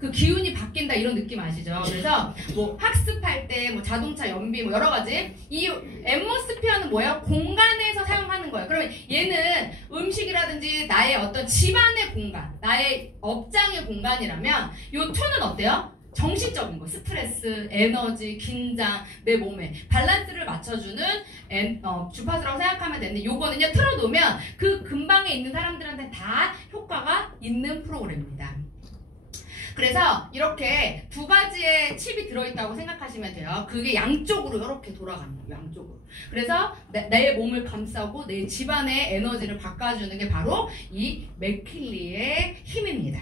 그 기운이 바뀐다 이런 느낌 아시죠? 그래서 뭐 학습할 때 뭐 자동차 연비 뭐 여러 가지 이 엠모스피어는 뭐예요? 공간에서 사용하는 거예요. 그러면 얘는 음식이라든지 나의 어떤 집안의 공간, 나의 업장의 공간이라면 요 톤은 어때요? 정신적인 거, 스트레스, 에너지, 긴장, 내 몸에 밸런스를 맞춰주는 주파수라고 생각하면 되는데 요거는요 틀어놓으면 그 근방에 있는 사람들한테 다 효과가 있는 프로그램입니다. 그래서 이렇게 두 가지의 칩이 들어있다고 생각하시면 돼요. 그게 양쪽으로 이렇게 돌아가는 거예요. 양쪽으로. 그래서 내 몸을 감싸고 내 집안의 에너지를 바꿔주는 게 바로 이 맥킬리의 힘입니다.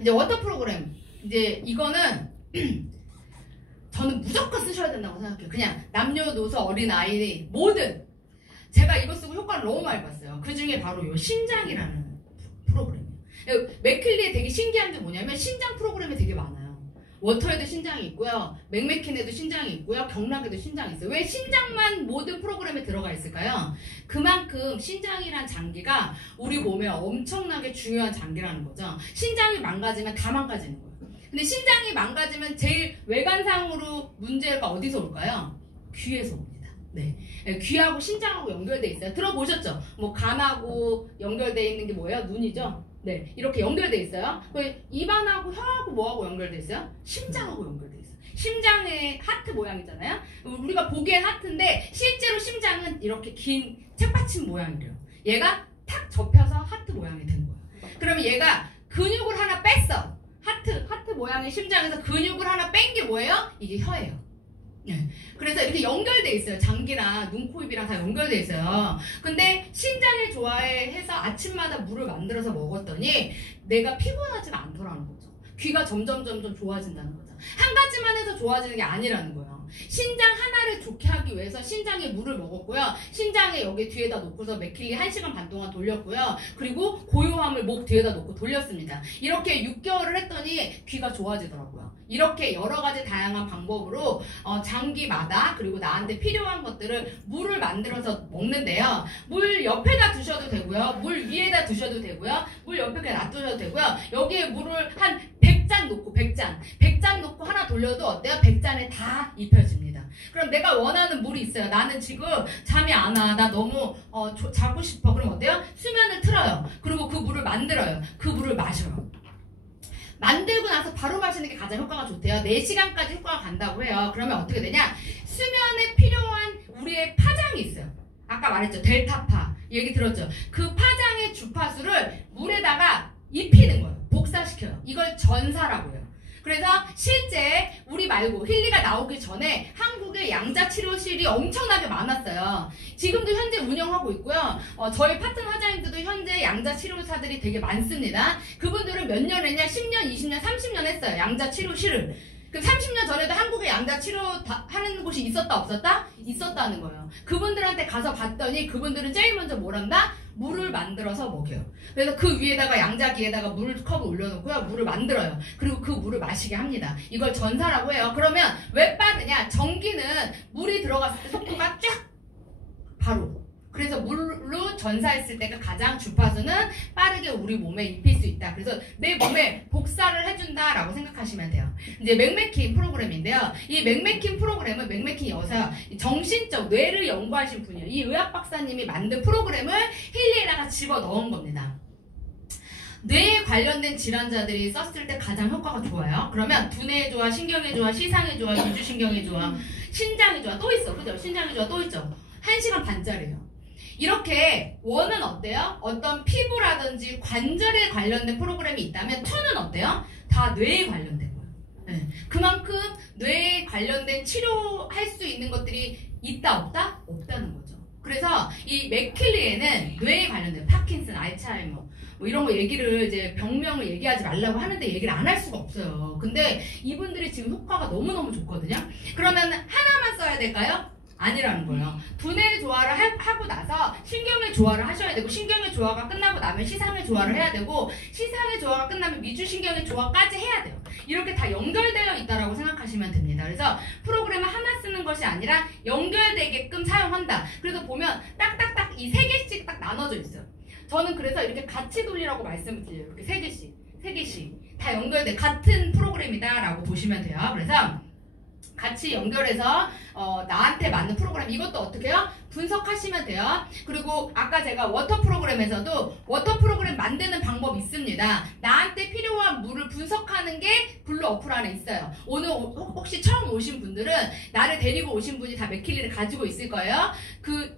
이제 워터 프로그램. 이제 이거는 저는 무조건 쓰셔야 된다고 생각해요. 그냥 남녀노소 어린아이 뭐든 제가 이거 쓰고 효과를 너무 많이 봤어요. 그 중에 바로 이 신장이라는 프로그램이에요. 맥킬리에 되게 신기한 게 뭐냐면 신장 프로그램이 되게 많아요. 워터에도 신장이 있고요. 맥메킨에도 신장이 있고요. 경락에도 신장이 있어요. 왜 신장만 모든 프로그램에 들어가 있을까요? 그만큼 신장이란 장기가 우리 몸에 엄청나게 중요한 장기라는 거죠. 신장이 망가지면 다 망가지는 거예요. 근데 신장이 망가지면 제일 외관상으로 문제가 어디서 올까요? 귀에서 옵니다. 네, 귀하고 신장하고 연결돼 있어요. 들어보셨죠? 뭐 간하고 연결돼 있는 게 뭐예요? 눈이죠? 네, 이렇게 연결돼 있어요. 입안하고 혀하고 뭐하고 연결돼 있어요? 심장하고 연결돼 있어요. 심장의 하트 모양이잖아요. 우리가 보기엔 하트인데 실제로 심장은 이렇게 긴 책받침 모양이래요. 얘가 탁 접혀서 하트 모양이 된 거예요. 그러면 얘가 근육을 하나 뺐어. 하트 모양의 심장에서 근육을 하나 뺀 게 뭐예요? 이게 혀예요. 네. 그래서 이렇게 연결돼 있어요. 장기랑 눈, 코, 입이랑 다 연결돼 있어요. 근데 신장을 좋아해서 아침마다 물을 만들어서 먹었더니 내가 피곤하지가 않더라는 거죠. 귀가 점점 좋아진다는 거죠. 한 가지만 해서 좋아지는 게 아니라는 거예요. 신장 하나를 좋게 하기 위해서 신장에 물을 먹었고요. 신장에 여기 뒤에다 놓고서 맥킬리 1시간 반 동안 돌렸고요. 그리고 고요함을 목 뒤에다 놓고 돌렸습니다. 이렇게 6개월을 했더니 귀가 좋아지더라고요. 이렇게 여러 가지 다양한 방법으로 장기마다 그리고 나한테 필요한 것들을 물을 만들어서 먹는데요. 물 옆에다 두셔도 되고요. 물 위에다 두셔도 되고요. 물 옆에 놔두셔도 되고요. 여기에 물을 한 100잔 놓고 100잔 놓고 하나 돌려도 어때요? 100잔에 다 입혀집니다. 그럼 내가 원하는 물이 있어요. 나는 지금 잠이 안 와. 나 너무 자고 싶어. 그럼 어때요? 수면을 틀어요. 그리고 그 물을 만들어요. 그 물을 마셔요. 만들고 나서 바로 마시는 게 가장 효과가 좋대요. 4시간까지 효과가 간다고 해요. 그러면 어떻게 되냐? 수면에 필요한 우리의 파장이 있어요. 아까 말했죠. 델타파. 얘기 들었죠? 그 파장의 주파수를 물에다가 입히는 거예요. 복사시켜요. 이걸 전사라고 해요. 그래서 실제 우리 말고 힐리가 나오기 전에 한국에 양자치료실이 엄청나게 많았어요. 지금도 현재 운영하고 있고요. 저희 파트너 화장님들도 현재 양자치료사들이 되게 많습니다. 그분들은 몇 년 했냐? 10년, 20년, 30년 했어요. 양자치료실을. 그 30년 전에도 한국에 양자치료 하는 곳이 있었다 없었다? 있었다는 거예요. 그분들한테 가서 봤더니 그분들은 제일 먼저 뭘 한다? 물을 만들어서 먹여요. 그래서 그 위에다가 양자기에다가 물컵을 올려놓고요. 물을 만들어요. 그리고 그 물을 마시게 합니다. 이걸 전사라고 해요. 그러면 왜 빠르냐? 전기는 물이 들어갔을 때 속도가 쫙 바로. 그래서 물로 전사했을 때가 가장 주파수는 빠르게 우리 몸에 입힐 수 있다. 그래서 내 몸에 복사를 해준다라고 생각하시면 돼요. 이제 맥메킨 프로그램인데요. 이 맥메킨 프로그램은 맥메킨 여사 정신적 뇌를 연구하신 분이에요. 이 의학 박사님이 만든 프로그램을 힐리에다가 집어 넣은 겁니다. 뇌에 관련된 질환자들이 썼을 때 가장 효과가 좋아요. 그러면 두뇌에 좋아, 신경에 좋아, 시상에 좋아, 이주신경에 좋아, 신장에 좋아, 또 있어. 그죠? 신장에 좋아, 또 있죠. 1시간 반짜리예요. 이렇게 1은 어때요? 어떤 피부라든지 관절에 관련된 프로그램이 있다면 2는 어때요? 다 뇌에 관련된 거예요. 네. 그만큼 뇌에 관련된 치료할 수 있는 것들이 있다 없다? 없다는 거죠. 그래서 이 맥킬리에는 뇌에 관련된 파킨슨, 알츠하이머 뭐 이런 거 얘기를 이제 병명을 얘기하지 말라고 하는데 얘기를 안 할 수가 없어요. 근데 이분들이 지금 효과가 너무너무 좋거든요. 그러면 하나만 써야 될까요? 아니라는 거예요. 두뇌 조화를 하고 나서 신경의 조화를 하셔야 되고, 신경의 조화가 끝나고 나면 시상의 조화를 해야 되고, 시상의 조화가 끝나면 미주신경의 조화까지 해야 돼요. 이렇게 다 연결되어 있다라고 생각하시면 됩니다. 그래서 프로그램을 하나 쓰는 것이 아니라 연결되게끔 사용한다. 그래서 보면 딱딱딱 이 3개씩 딱 나눠져 있어요. 저는 그래서 이렇게 같이 돌리라고 말씀을 드려요. 이렇게 3개씩 다 연결돼 같은 프로그램이다라고 보시면 돼요. 그래서 같이 연결해서 나한테 맞는 프로그램, 이것도 어떻게 해요? 분석하시면 돼요. 그리고 아까 제가 워터 프로그램에서도 워터 프로그램 만드는 방법이 있습니다. 나한테 필요한 물을 분석하는 게 블루 어플 안에 있어요. 오늘 혹시 처음 오신 분들은, 나를 데리고 오신 분이 다 맥킬리를 가지고 있을 거예요.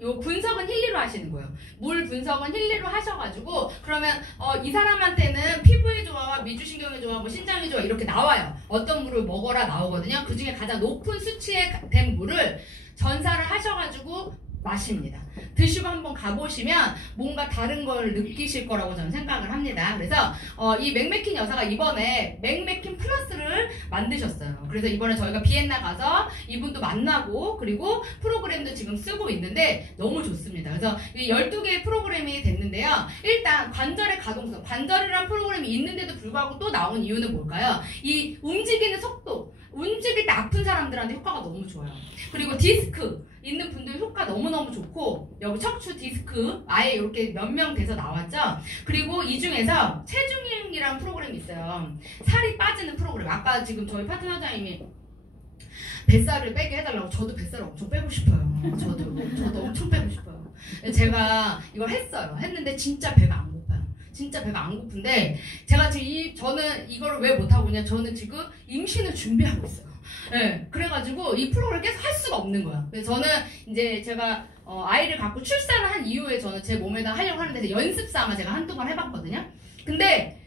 요 분석은 힐리로 하시는 거예요. 물 분석은 힐리로 하셔가지고, 그러면 이 사람한테는 피부의 조화와 미주신경의 조화, 뭐 신장의 조화 이렇게 나와요. 어떤 물을 먹어라 나오거든요. 그 중에 가장 높은 수치에 된 물을 전사를 하셔가지고 마십니다. 드시고 한번 가보시면 뭔가 다른 걸 느끼실 거라고 저는 생각을 합니다. 그래서 이 맥메킨 여사가 이번에 맥메킨 플러스를 만드셨어요. 그래서 이번에 저희가 비엔나 가서 이분도 만나고, 그리고 프로그램도 지금 쓰고 있는데 너무 좋습니다. 그래서 이 12개의 프로그램이 됐는데요. 일단 관절의 가동성, 관절이라는 프로그램이 있는데도 불구하고 또 나온 이유는 뭘까요? 이 움직이는 속도, 움직일 때 아픈 사람들한테 효과가 너무 좋아요. 그리고 디스크 있는 분들 효과 너무너무 좋고, 여기 척추 디스크 아예 이렇게 몇 명 돼서 나왔죠. 그리고 이 중에서 체중이라는 프로그램이 있어요. 살이 빠지는 프로그램. 아까 지금 저희 파트너장님이 뱃살을 빼게 해달라고. 저도 뱃살을 엄청 빼고 싶어요. 저도 엄청 빼고 싶어요. 제가 이걸 했는데 진짜 배가 안 고파요. 진짜 배가 안 고픈데, 제가 지금 저는 이걸 왜 못하고 있냐, 저는 지금 임신을 준비하고 있어요. 네, 그래가지고 이 프로그램을 계속 할 수가 없는 거야. 그래서 저는 이제 제가 아이를 갖고 출산을 한 이후에 저는 제 몸에다 하려고 하는데, 연습 삼아 제가 한두 번 해봤거든요. 근데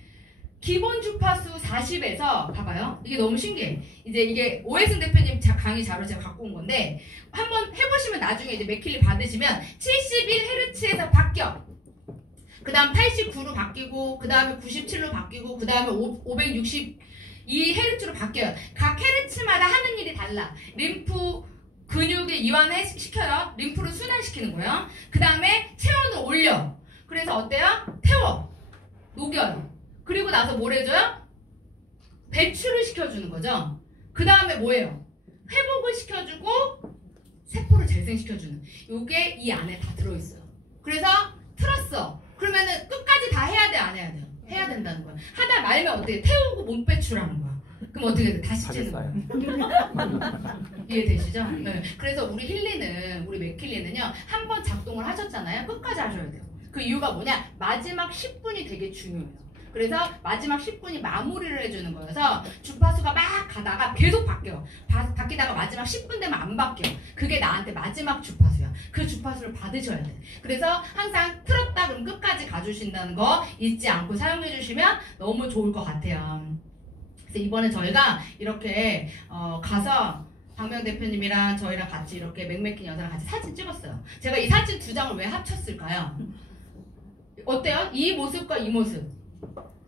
기본 주파수 40에서 봐봐요. 이게 너무 신기해. 이제 이게 오해승 대표님 강의 자료 제가 갖고 온 건데, 한번 해보시면 나중에 이제 맥킬리 받으시면 71Hz에서 바뀌어. 그 다음 89로 바뀌고, 그 다음에 97로 바뀌고, 그 다음에 562Hz로 바뀌어요. 각 헤르츠마다 하는 일이 달라. 림프 근육을 이완시켜요. 림프를 순환시키는 거예요. 그 다음에 체온을 올려. 그래서 어때요? 태워. 녹여요. 그리고 나서 뭘 해줘요? 배출을 시켜주는 거죠. 그 다음에 뭐예요? 회복을 시켜주고 세포를 재생시켜주는 요게 이 안에 다 들어있어요. 그래서 틀었어. 그러면은 끝까지 다 해야 돼, 안 해야 돼요? 해야 된다는 거야. 하다 말면 어떻게 태우고 몸 배출하는 거야. 그럼 어떻게 돼? 다시 찌는 거야. 이해되시죠? 네. 그래서 우리 힐리는, 우리 맥힐리는요, 한 번 작동을 하셨잖아요. 끝까지 하셔야 돼요. 그 이유가 뭐냐? 마지막 10분이 되게 중요해요. 그래서 마지막 10분이 마무리를 해주는 거여서 주파수가 막 가다가 계속 바뀌어요. 바뀌다가 마지막 10분 되면 안 바뀌어요. 그게 나한테 마지막 주파수야. 그 주파수를 받으셔야 돼. 그래서 항상 틀었다 그럼 끝까지 가주신다는 거 잊지 않고 사용해 주시면 너무 좋을 것 같아요. 그래서 이번에 저희가 이렇게 가서 박명 대표님이랑 저희랑 같이 이렇게 맥맥힌 여자랑 같이 사진 찍었어요. 제가 이 사진 두 장을 왜 합쳤을까요? 어때요? 이 모습과 이 모습.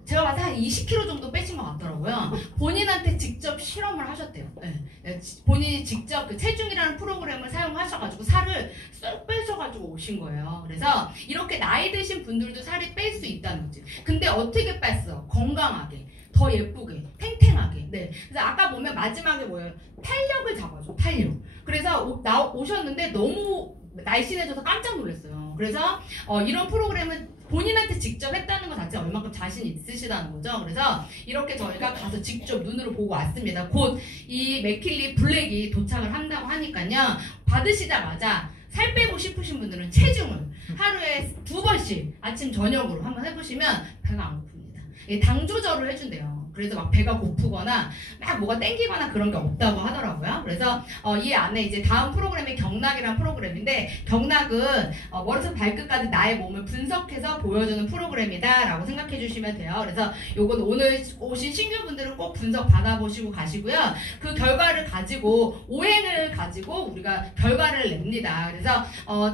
제가 봐서 한 20kg 정도 빼신 것 같더라고요. 본인한테 직접 실험을 하셨대요. 네. 본인이 직접 그 체중이라는 프로그램을 사용하셔가지고 살을 쏙 빼셔가지고 오신 거예요. 그래서 이렇게 나이 드신 분들도 살이 뺄 수 있다는 거지. 근데 어떻게 뺐어? 건강하게, 더 예쁘게, 탱탱하게. 네. 그래서 아까 보면 마지막에 뭐예요? 탄력을 잡아줘. 탄력. 그래서 오셨는데 너무 날씬해져서 깜짝 놀랐어요. 그래서 이런 프로그램은 본인한테 직접 했다는 것 자체가 얼마큼 자신 있으시다는 거죠. 그래서 이렇게 저희가 가서 직접 눈으로 보고 왔습니다. 곧 이 맥힐리 블랙이 도착을 한다고 하니까요. 받으시자마자 살 빼고 싶으신 분들은 체중을 하루에 2번씩 아침 저녁으로 한번 해보시면 배가 안 고픕니다. 당 조절을 해준대요. 그래서 막 배가 고프거나 막 뭐가 땡기거나 그런 게 없다고 하더라고요. 그래서 이 안에 이제 다음 프로그램이 경락이라는 프로그램인데, 경락은 머리부터 발끝까지 나의 몸을 분석해서 보여주는 프로그램이다 라고 생각해 주시면 돼요. 그래서 요건 오늘 오신 신규분들은 꼭 분석 받아보시고 가시고요. 그 결과를 가지고 오행을 가지고 우리가 결과를 냅니다. 그래서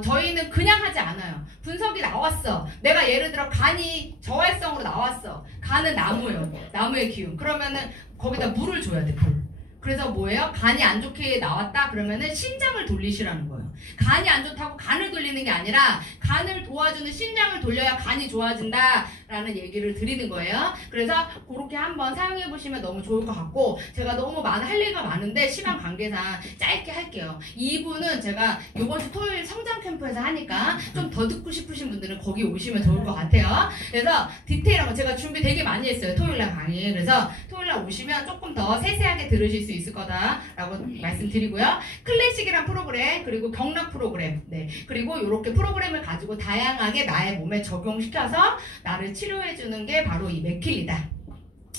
저희는 그냥 하지 않아요. 분석이 나왔어. 내가 예를 들어 간이 저활성으로 나왔어. 간은 나무예요. 나무의 기운. 그러면은 거기다 물을 줘야 돼. 물. 그래서 뭐예요? 간이 안 좋게 나왔다 그러면은 신장을 돌리시라는 거예요. 간이 안 좋다고 간을 돌리는 게 아니라 간을 도와주는 신장을 돌려야 간이 좋아진다라는 얘기를 드리는 거예요. 그래서 그렇게 한번 사용해 보시면 너무 좋을 것 같고, 제가 너무 할 얘기가 많은데 시간 관계상 짧게 할게요. 2부는 제가 이번 주 토요일 성장 캠프에서 하니까 좀 더 듣고 싶으신 분들은 거기 오시면 좋을 것 같아요. 그래서 디테일한 거 제가 준비 되게 많이 했어요. 토요일날 강의. 그래서 토요일날 오시면 조금 더 세세하게 들으실 수 있을 거다라고 말씀드리고요. 클래식이란 프로그램, 그리고 경락 프로그램, 네, 그리고 이렇게 프로그램을 가지고 다양하게 나의 몸에 적용시켜서 나를 치료해주는 게 바로 이 맥힐리다.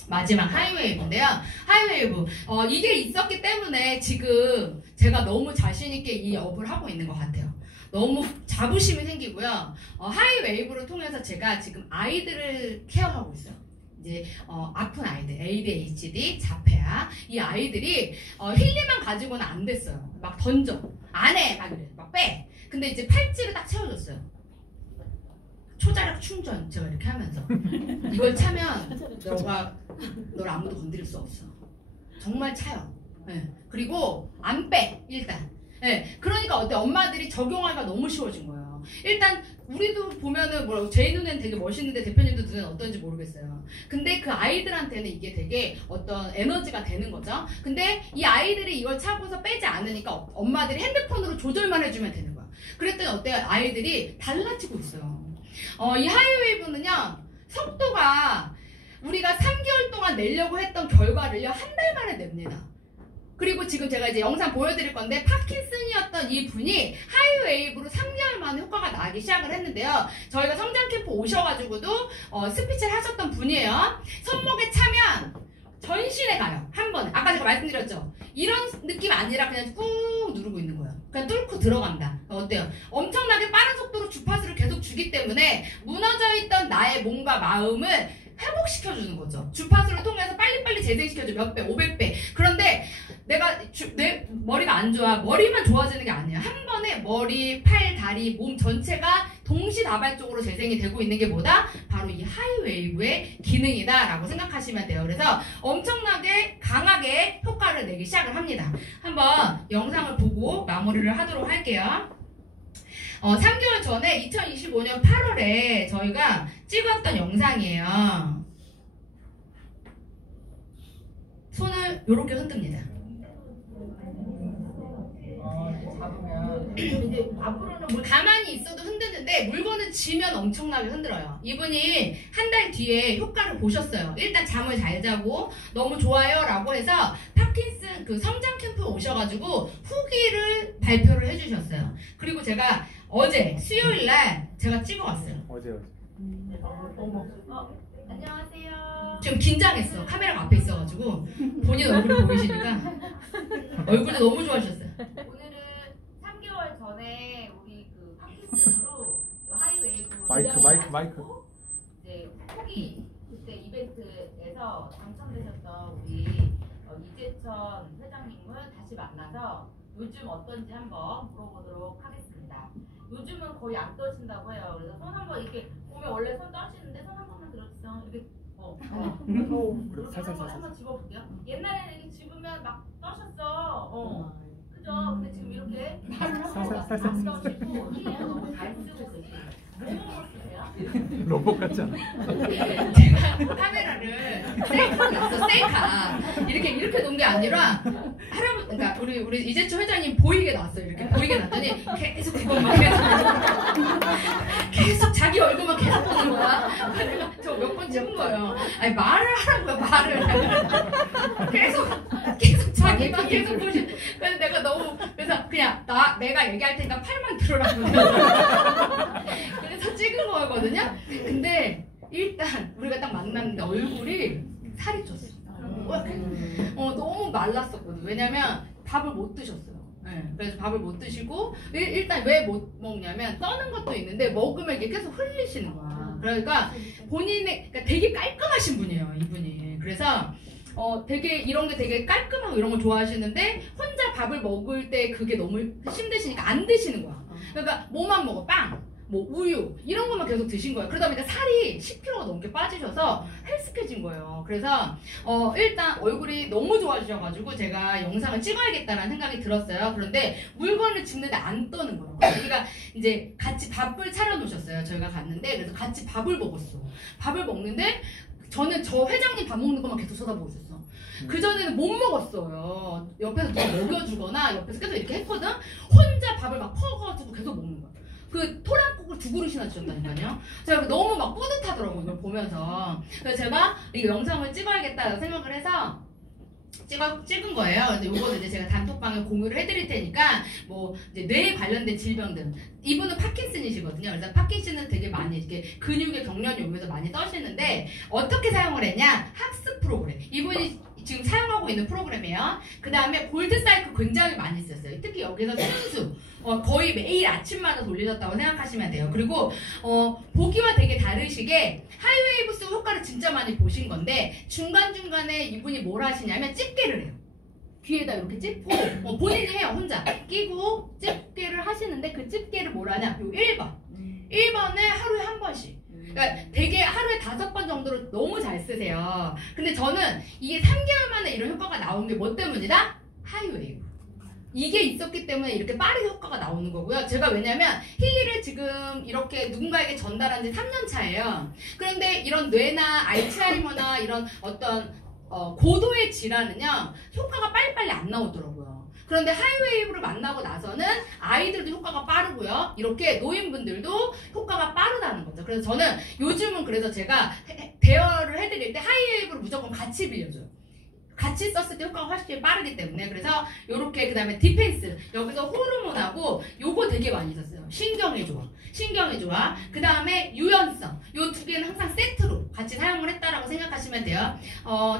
마지막 하이웨이브인데요. 하이웨이브, 이게 있었기 때문에 지금 제가 너무 자신있게 이 업을 하고 있는 것 같아요. 너무 자부심이 생기고요. 하이웨이브를 통해서 제가 지금 아이들을 케어하고 있어요. 이제 아픈 아이들, ADHD, 자폐아, 이 아이들이 힐리만 가지고는 안 됐어요. 막 던져, 안 해, 막 이래, 막 빼. 근데 이제 팔찌를 딱 채워줬어요. 초자력 충전, 제가 이렇게 하면서 이걸 차면 널 아무도 건드릴 수 없어. 정말 차요. 네. 그리고 안 빼, 일단. 네. 그러니까 어때? 엄마들이 적용하기가 너무 쉬워진 거예요. 일단 우리도 보면은 제 눈에는 되게 멋있는데 대표님도 눈에는 어떤지 모르겠어요. 근데 그 아이들한테는 이게 되게 어떤 에너지가 되는 거죠. 근데 이 아이들이 이걸 차고서 빼지 않으니까 엄마들이 핸드폰으로 조절만 해주면 되는 거야. 그랬더니 어때요? 아이들이 달라지고 있어요. 이 하이웨이브는요, 속도가 우리가 3개월 동안 내려고 했던 결과를요, 한 달 만에 냅니다. 그리고 지금 제가 이제 영상 보여드릴 건데, 파킨슨이었던 이 분이 하이웨이브로 3개월 만에 효과가 나기 시작을 했는데요. 저희가 성장 캠프 오셔가지고도 스피치를 하셨던 분이에요. 손목에 차면 전신에 가요. 한 번에. 아까 제가 말씀드렸죠. 이런 느낌 아니라 그냥 꾹 누르고 있는 거예요. 그냥 뚫고 들어간다. 어때요? 엄청나게 빠른 속도로 주파수를 계속 주기 때문에 무너져 있던 나의 몸과 마음을 회복시켜주는 거죠. 주파수를 통해서 빨리빨리 재생시켜줘. 몇 배, 500배. 그런데 내 머리가 안 좋아. 머리만 좋아지는 게 아니야. 한 번에 머리, 팔, 다리, 몸 전체가 동시다발적으로 재생이 되고 있는 게 뭐다? 바로 이 하이웨이브의 기능이다 라고 생각하시면 돼요. 그래서 엄청나게 강하게 효과를 내기 시작을 합니다. 한번 영상을 보고 마무리를 하도록 할게요. 3개월 전에 2025년 8월에 저희가 찍었던 영상이에요. 손을 이렇게 흔듭니다. 잡으면 이제 앞으로는 뭘 가만히 있어도 흔드는데 물건을 쥐면 엄청나게 흔들어요. 이분이 한 달 뒤에 효과를 보셨어요. 일단 잠을 잘 자고 너무 좋아요 라고 해서 파킨슨 그 성장 캠프 오셔가지고 후기를 발표를 해주셨어요. 그리고 제가 어제 수요일날 제가 찍어왔어요. 어제. 안녕하세요. 좀 긴장했어. 카메라가 앞에 있어가지고 본인 얼굴이 보이시니까 얼굴도 너무 좋아하셨어요. 오늘은 3개월 전에 우리 그 파킨슨으로 하이웨이브 마이크. 이제 후기 그때 이벤트에서 당첨되셨던 우리 이재천 회장님을 다시 만나서 요즘 어떤지 한번 물어보도록 하겠습니다. 요즘은 거의 안 떠신다고 해요. 그래서 손 한번 이렇게 보면 원래 손 떠시는데 손 한 번만 들어주세요. 이렇게 이렇게 살살. 한번 집어볼게요. 옛날에는 이렇게 집으면 막 떠셨어. 그죠? 근데 지금 이렇게 살살. 안 떠시고 힘을 너무 잘 쓰고 계시고. 뭐뭐 쓰세요? 로봇 같지 않아? 제가 카메라를 셀카로 놨어. 셀카 이렇게 놓은 게 아니라 할아버지, 그러니까 우리 이재철 회장님 보이게 놨어요. 이렇게 보이게 놨더니 계속 그것만 계속 자기 얼굴만 계속 보는 거야. 내가 저 몇 번 찍은 거예요. 아니 말을 하라고요. 말을 계속 자기만 계속 보시. 그래서 내가 너무 그래서 그냥 내가 얘기할 테니까 팔만 들으라고. 그래서 찍은 거거든요. 근데 일단 우리가 딱 만났는데 얼굴이 살이 쪘어. 너무 말랐었거든. 왜냐면 밥을 못 드셨어요. 네, 그래서 밥을 못 드시고 일단 왜 못 먹냐면 떠는 것도 있는데 먹으면 이게 계속 흘리시는 거야. 그러니까 그러니까 되게 깔끔하신 분이에요, 이분이. 그래서 되게 이런 게 되게 깔끔하고 이런 거 좋아하시는데 혼자 밥을 먹을 때 그게 너무 힘드시니까 안 드시는 거야. 그러니까 뭐만 먹어, 빵, 뭐 우유 이런 것만 계속 드신 거예요. 그러다 보니까 살이 10kg가 넘게 빠지셔서 헬스케진 거예요. 그래서 일단 얼굴이 너무 좋아지셔가지고 제가 영상을 찍어야겠다는 생각이 들었어요. 그런데 물건을 집는데 안 떠는 거예요. 그러니까 이제 같이 밥을 차려놓으셨어요. 저희가 갔는데 그래서 같이 밥을 먹었어. 밥을 먹는데 저는 저 회장님 밥 먹는 것만 계속 쳐다보고 있었어. 그전에는 못 먹었어요. 옆에서 누가 먹여주거나 옆에서 계속 이렇게 했거든. 혼자 밥을 막 퍼가지고 계속 먹는 거야. 그 토랑국을 2그릇이나 주셨다니까요. 제가 너무 막 뿌듯하더라고요, 이걸 보면서. 그래서 제가 이 영상을 찍어야겠다 생각을 해서 찍은 거예요. 근데 요거는 이제 제가 단톡방에 공유를 해드릴 테니까 뭐 이제 뇌에 관련된 질병들. 이분은 파킨슨이시거든요. 그래서 파킨슨은 되게 많이 이렇게 근육의 경련이 오면서 많이 떠시는데 어떻게 사용을 했냐? 학습 프로그램. 이분이 지금 사용하고 있는 프로그램이에요. 그 다음에 골드 사이클 굉장히 많이 썼어요. 특히 여기서 순수 거의 매일 아침마다 돌리셨다고 생각하시면 돼요. 그리고 보기와 되게 다르시게 하이웨이브스 효과를 진짜 많이 보신 건데 중간중간에 이분이 뭘 하시냐면 집게를 해요. 귀에다 이렇게 찝고 본인이 해요. 혼자 끼고 집게를 하시는데 그 집게를 뭘 하냐? 요 1번을 하루에 한 번씩. 그러니까 되게 하루에 5번 정도로 너무 잘 쓰세요. 근데 저는 이게 3개월 만에 이런 효과가 나온 게 뭐 때문이다? 하이웨이브. 이게 있었기 때문에 이렇게 빠르게 효과가 나오는 거고요. 제가 왜냐면 힐리를 지금 이렇게 누군가에게 전달한 지 3년 차예요. 그런데 이런 뇌나 알츠하이머나 이런 어떤 고도의 질환은요 효과가 빨리빨리 안 나오더라고요. 그런데 하이웨이브를 만나고 나서는 아이들도 효과가 빠르고요. 이렇게 노인분들도 효과가 빠르다는 거죠. 그래서 저는 요즘은 그래서 제가 대여를 해드릴 때 하이웨이브를 무조건 같이 빌려줘요. 같이 썼을 때 효과가 훨씬 빠르기 때문에. 그래서 요렇게 그 다음에 디펜스 여기서 호르몬하고 요거 되게 많이 썼어요. 신경이 좋아. 그 다음에 유연성 요 2개는 항상 세트로 같이 사용을 했다라고 생각하시면 돼요.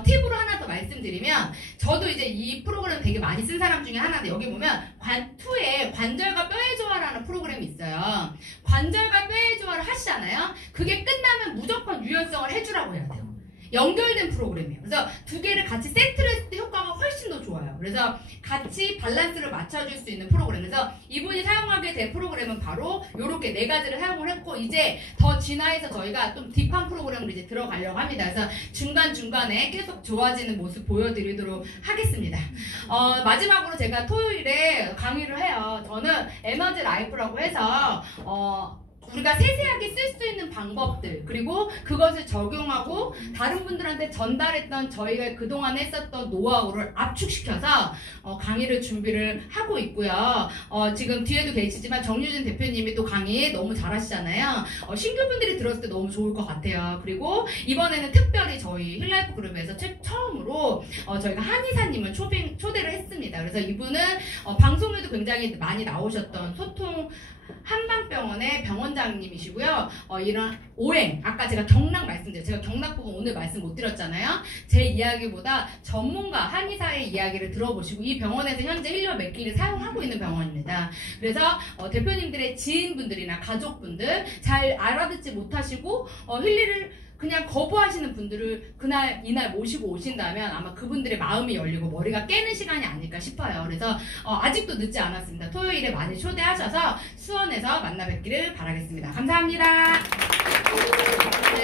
팁으로 하나 더 말씀드리면 저도 이제 이 프로그램 되게 많이 쓴 사람 중에 하나인데 여기 보면 관2에 관절과 뼈의 조화라는 프로그램이 있어요. 관절과 뼈의 조화를 하시잖아요. 그게 끝나면 무조건 유연성을 해주라고 해야 돼요. 연결된 프로그램이에요. 그래서 2개를 같이 세트를 했을 때 효과가 훨씬 더 좋아요. 그래서 같이 밸런스를 맞춰줄 수 있는 프로그램. 그래서 이분이 사용하게 된 프로그램은 바로 이렇게 4가지를 사용을 했고 이제 더 진화해서 저희가 좀 딥한 프로그램으로 이제 들어가려고 합니다. 그래서 중간중간에 계속 좋아지는 모습 보여드리도록 하겠습니다. 마지막으로 제가 토요일에 강의를 해요. 저는 에너지 라이프라고 해서 우리가 세세하게 쓸 수 있는 방법들, 그리고 그것을 적용하고 다른 분들한테 전달했던 저희가 그동안 했었던 노하우를 압축시켜서 강의를 준비를 하고 있고요. 지금 뒤에도 계시지만 정유진 대표님이 또 강의 너무 잘하시잖아요. 신규분들이 들었을 때 너무 좋을 것 같아요. 그리고 이번에는 특별히 저희 힐라이프 그룹에서 처음으로 저희가 한의사님을 초대를 했습니다. 그래서 이분은 방송에도 굉장히 많이 나오셨던 소통 한방병원의 병원장님이시고요. 이런 오행, 아까 제가 경락 말씀드렸어요. 제가 경락 부분 오늘 말씀 못 드렸잖아요. 제 이야기보다 전문가 한의사의 이야기를 들어보시고, 이 병원에서 현재 힐리어 맥기를 사용하고 있는 병원입니다. 그래서 대표님들의 지인분들이나 가족분들 잘 알아듣지 못하시고 힐리를 그냥 거부하시는 분들을 이날 모시고 오신다면 아마 그분들의 마음이 열리고 머리가 깨는 시간이 아닐까 싶어요. 그래서 아직도 늦지 않았습니다. 토요일에 많이 초대하셔서 수원에서 만나 뵙기를 바라겠습니다. 감사합니다. 네,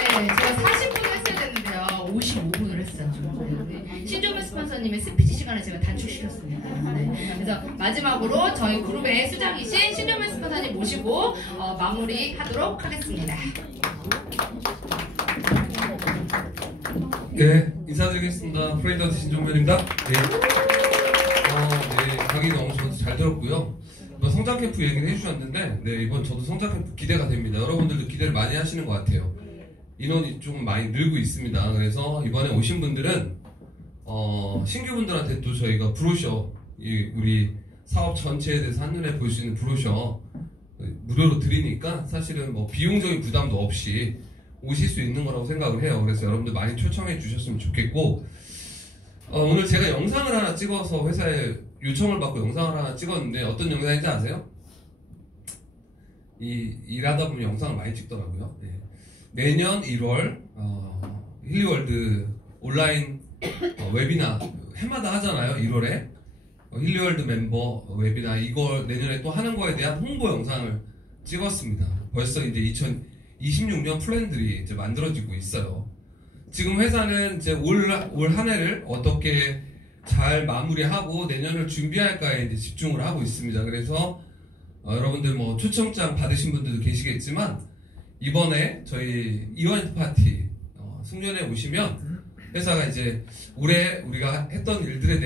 제가 40분을 했어야 되는데요. 55분을 했어요. 네, 신종면 스폰서님의 스피치 시간을 제가 단축시켰습니다. 네, 그래서 마지막으로 저희 그룹의 수장이신 신종면 스폰서님 모시고 마무리하도록 하겠습니다. 네, 인사드리겠습니다. 프레이던트 신종면입니다. 네. 네, 강의 너무 저도 잘 들었고요. 성장 캠프 얘기를 해주셨는데, 네, 이번 저도 성장 캠프 기대가 됩니다. 여러분들도 기대를 많이 하시는 것 같아요. 인원이 좀 많이 늘고 있습니다. 그래서 이번에 오신 분들은, 신규분들한테 또 저희가 브로셔, 우리 사업 전체에 대해서 한눈에 볼 수 있는 브로셔 무료로 드리니까 사실은 뭐 비용적인 부담도 없이 오실 수 있는 거라고 생각을 해요. 그래서 여러분들 많이 초청해 주셨으면 좋겠고, 오늘 제가 영상을 하나 찍어서 회사에 요청을 받고 영상을 하나 찍었는데 어떤 영상인지 아세요? 일하다 보면 영상을 많이 찍더라고요. 네. 매년 1월 힐리월드 온라인 웨비나 해마다 하잖아요. 1월에 힐리월드 멤버 웨비나 이걸 내년에 또 하는 거에 대한 홍보 영상을 찍었습니다. 벌써 이제 2026년 플랜들이 이제 만들어지고 있어요. 지금 회사는 이제 올 한 해를 어떻게 잘 마무리하고 내년을 준비할까에 이제 집중을 하고 있습니다. 그래서 여러분들 뭐 초청장 받으신 분들도 계시겠지만 이번에 저희 이벤트 파티 승련에 오시면 회사가 이제 올해 우리가 했던 일들에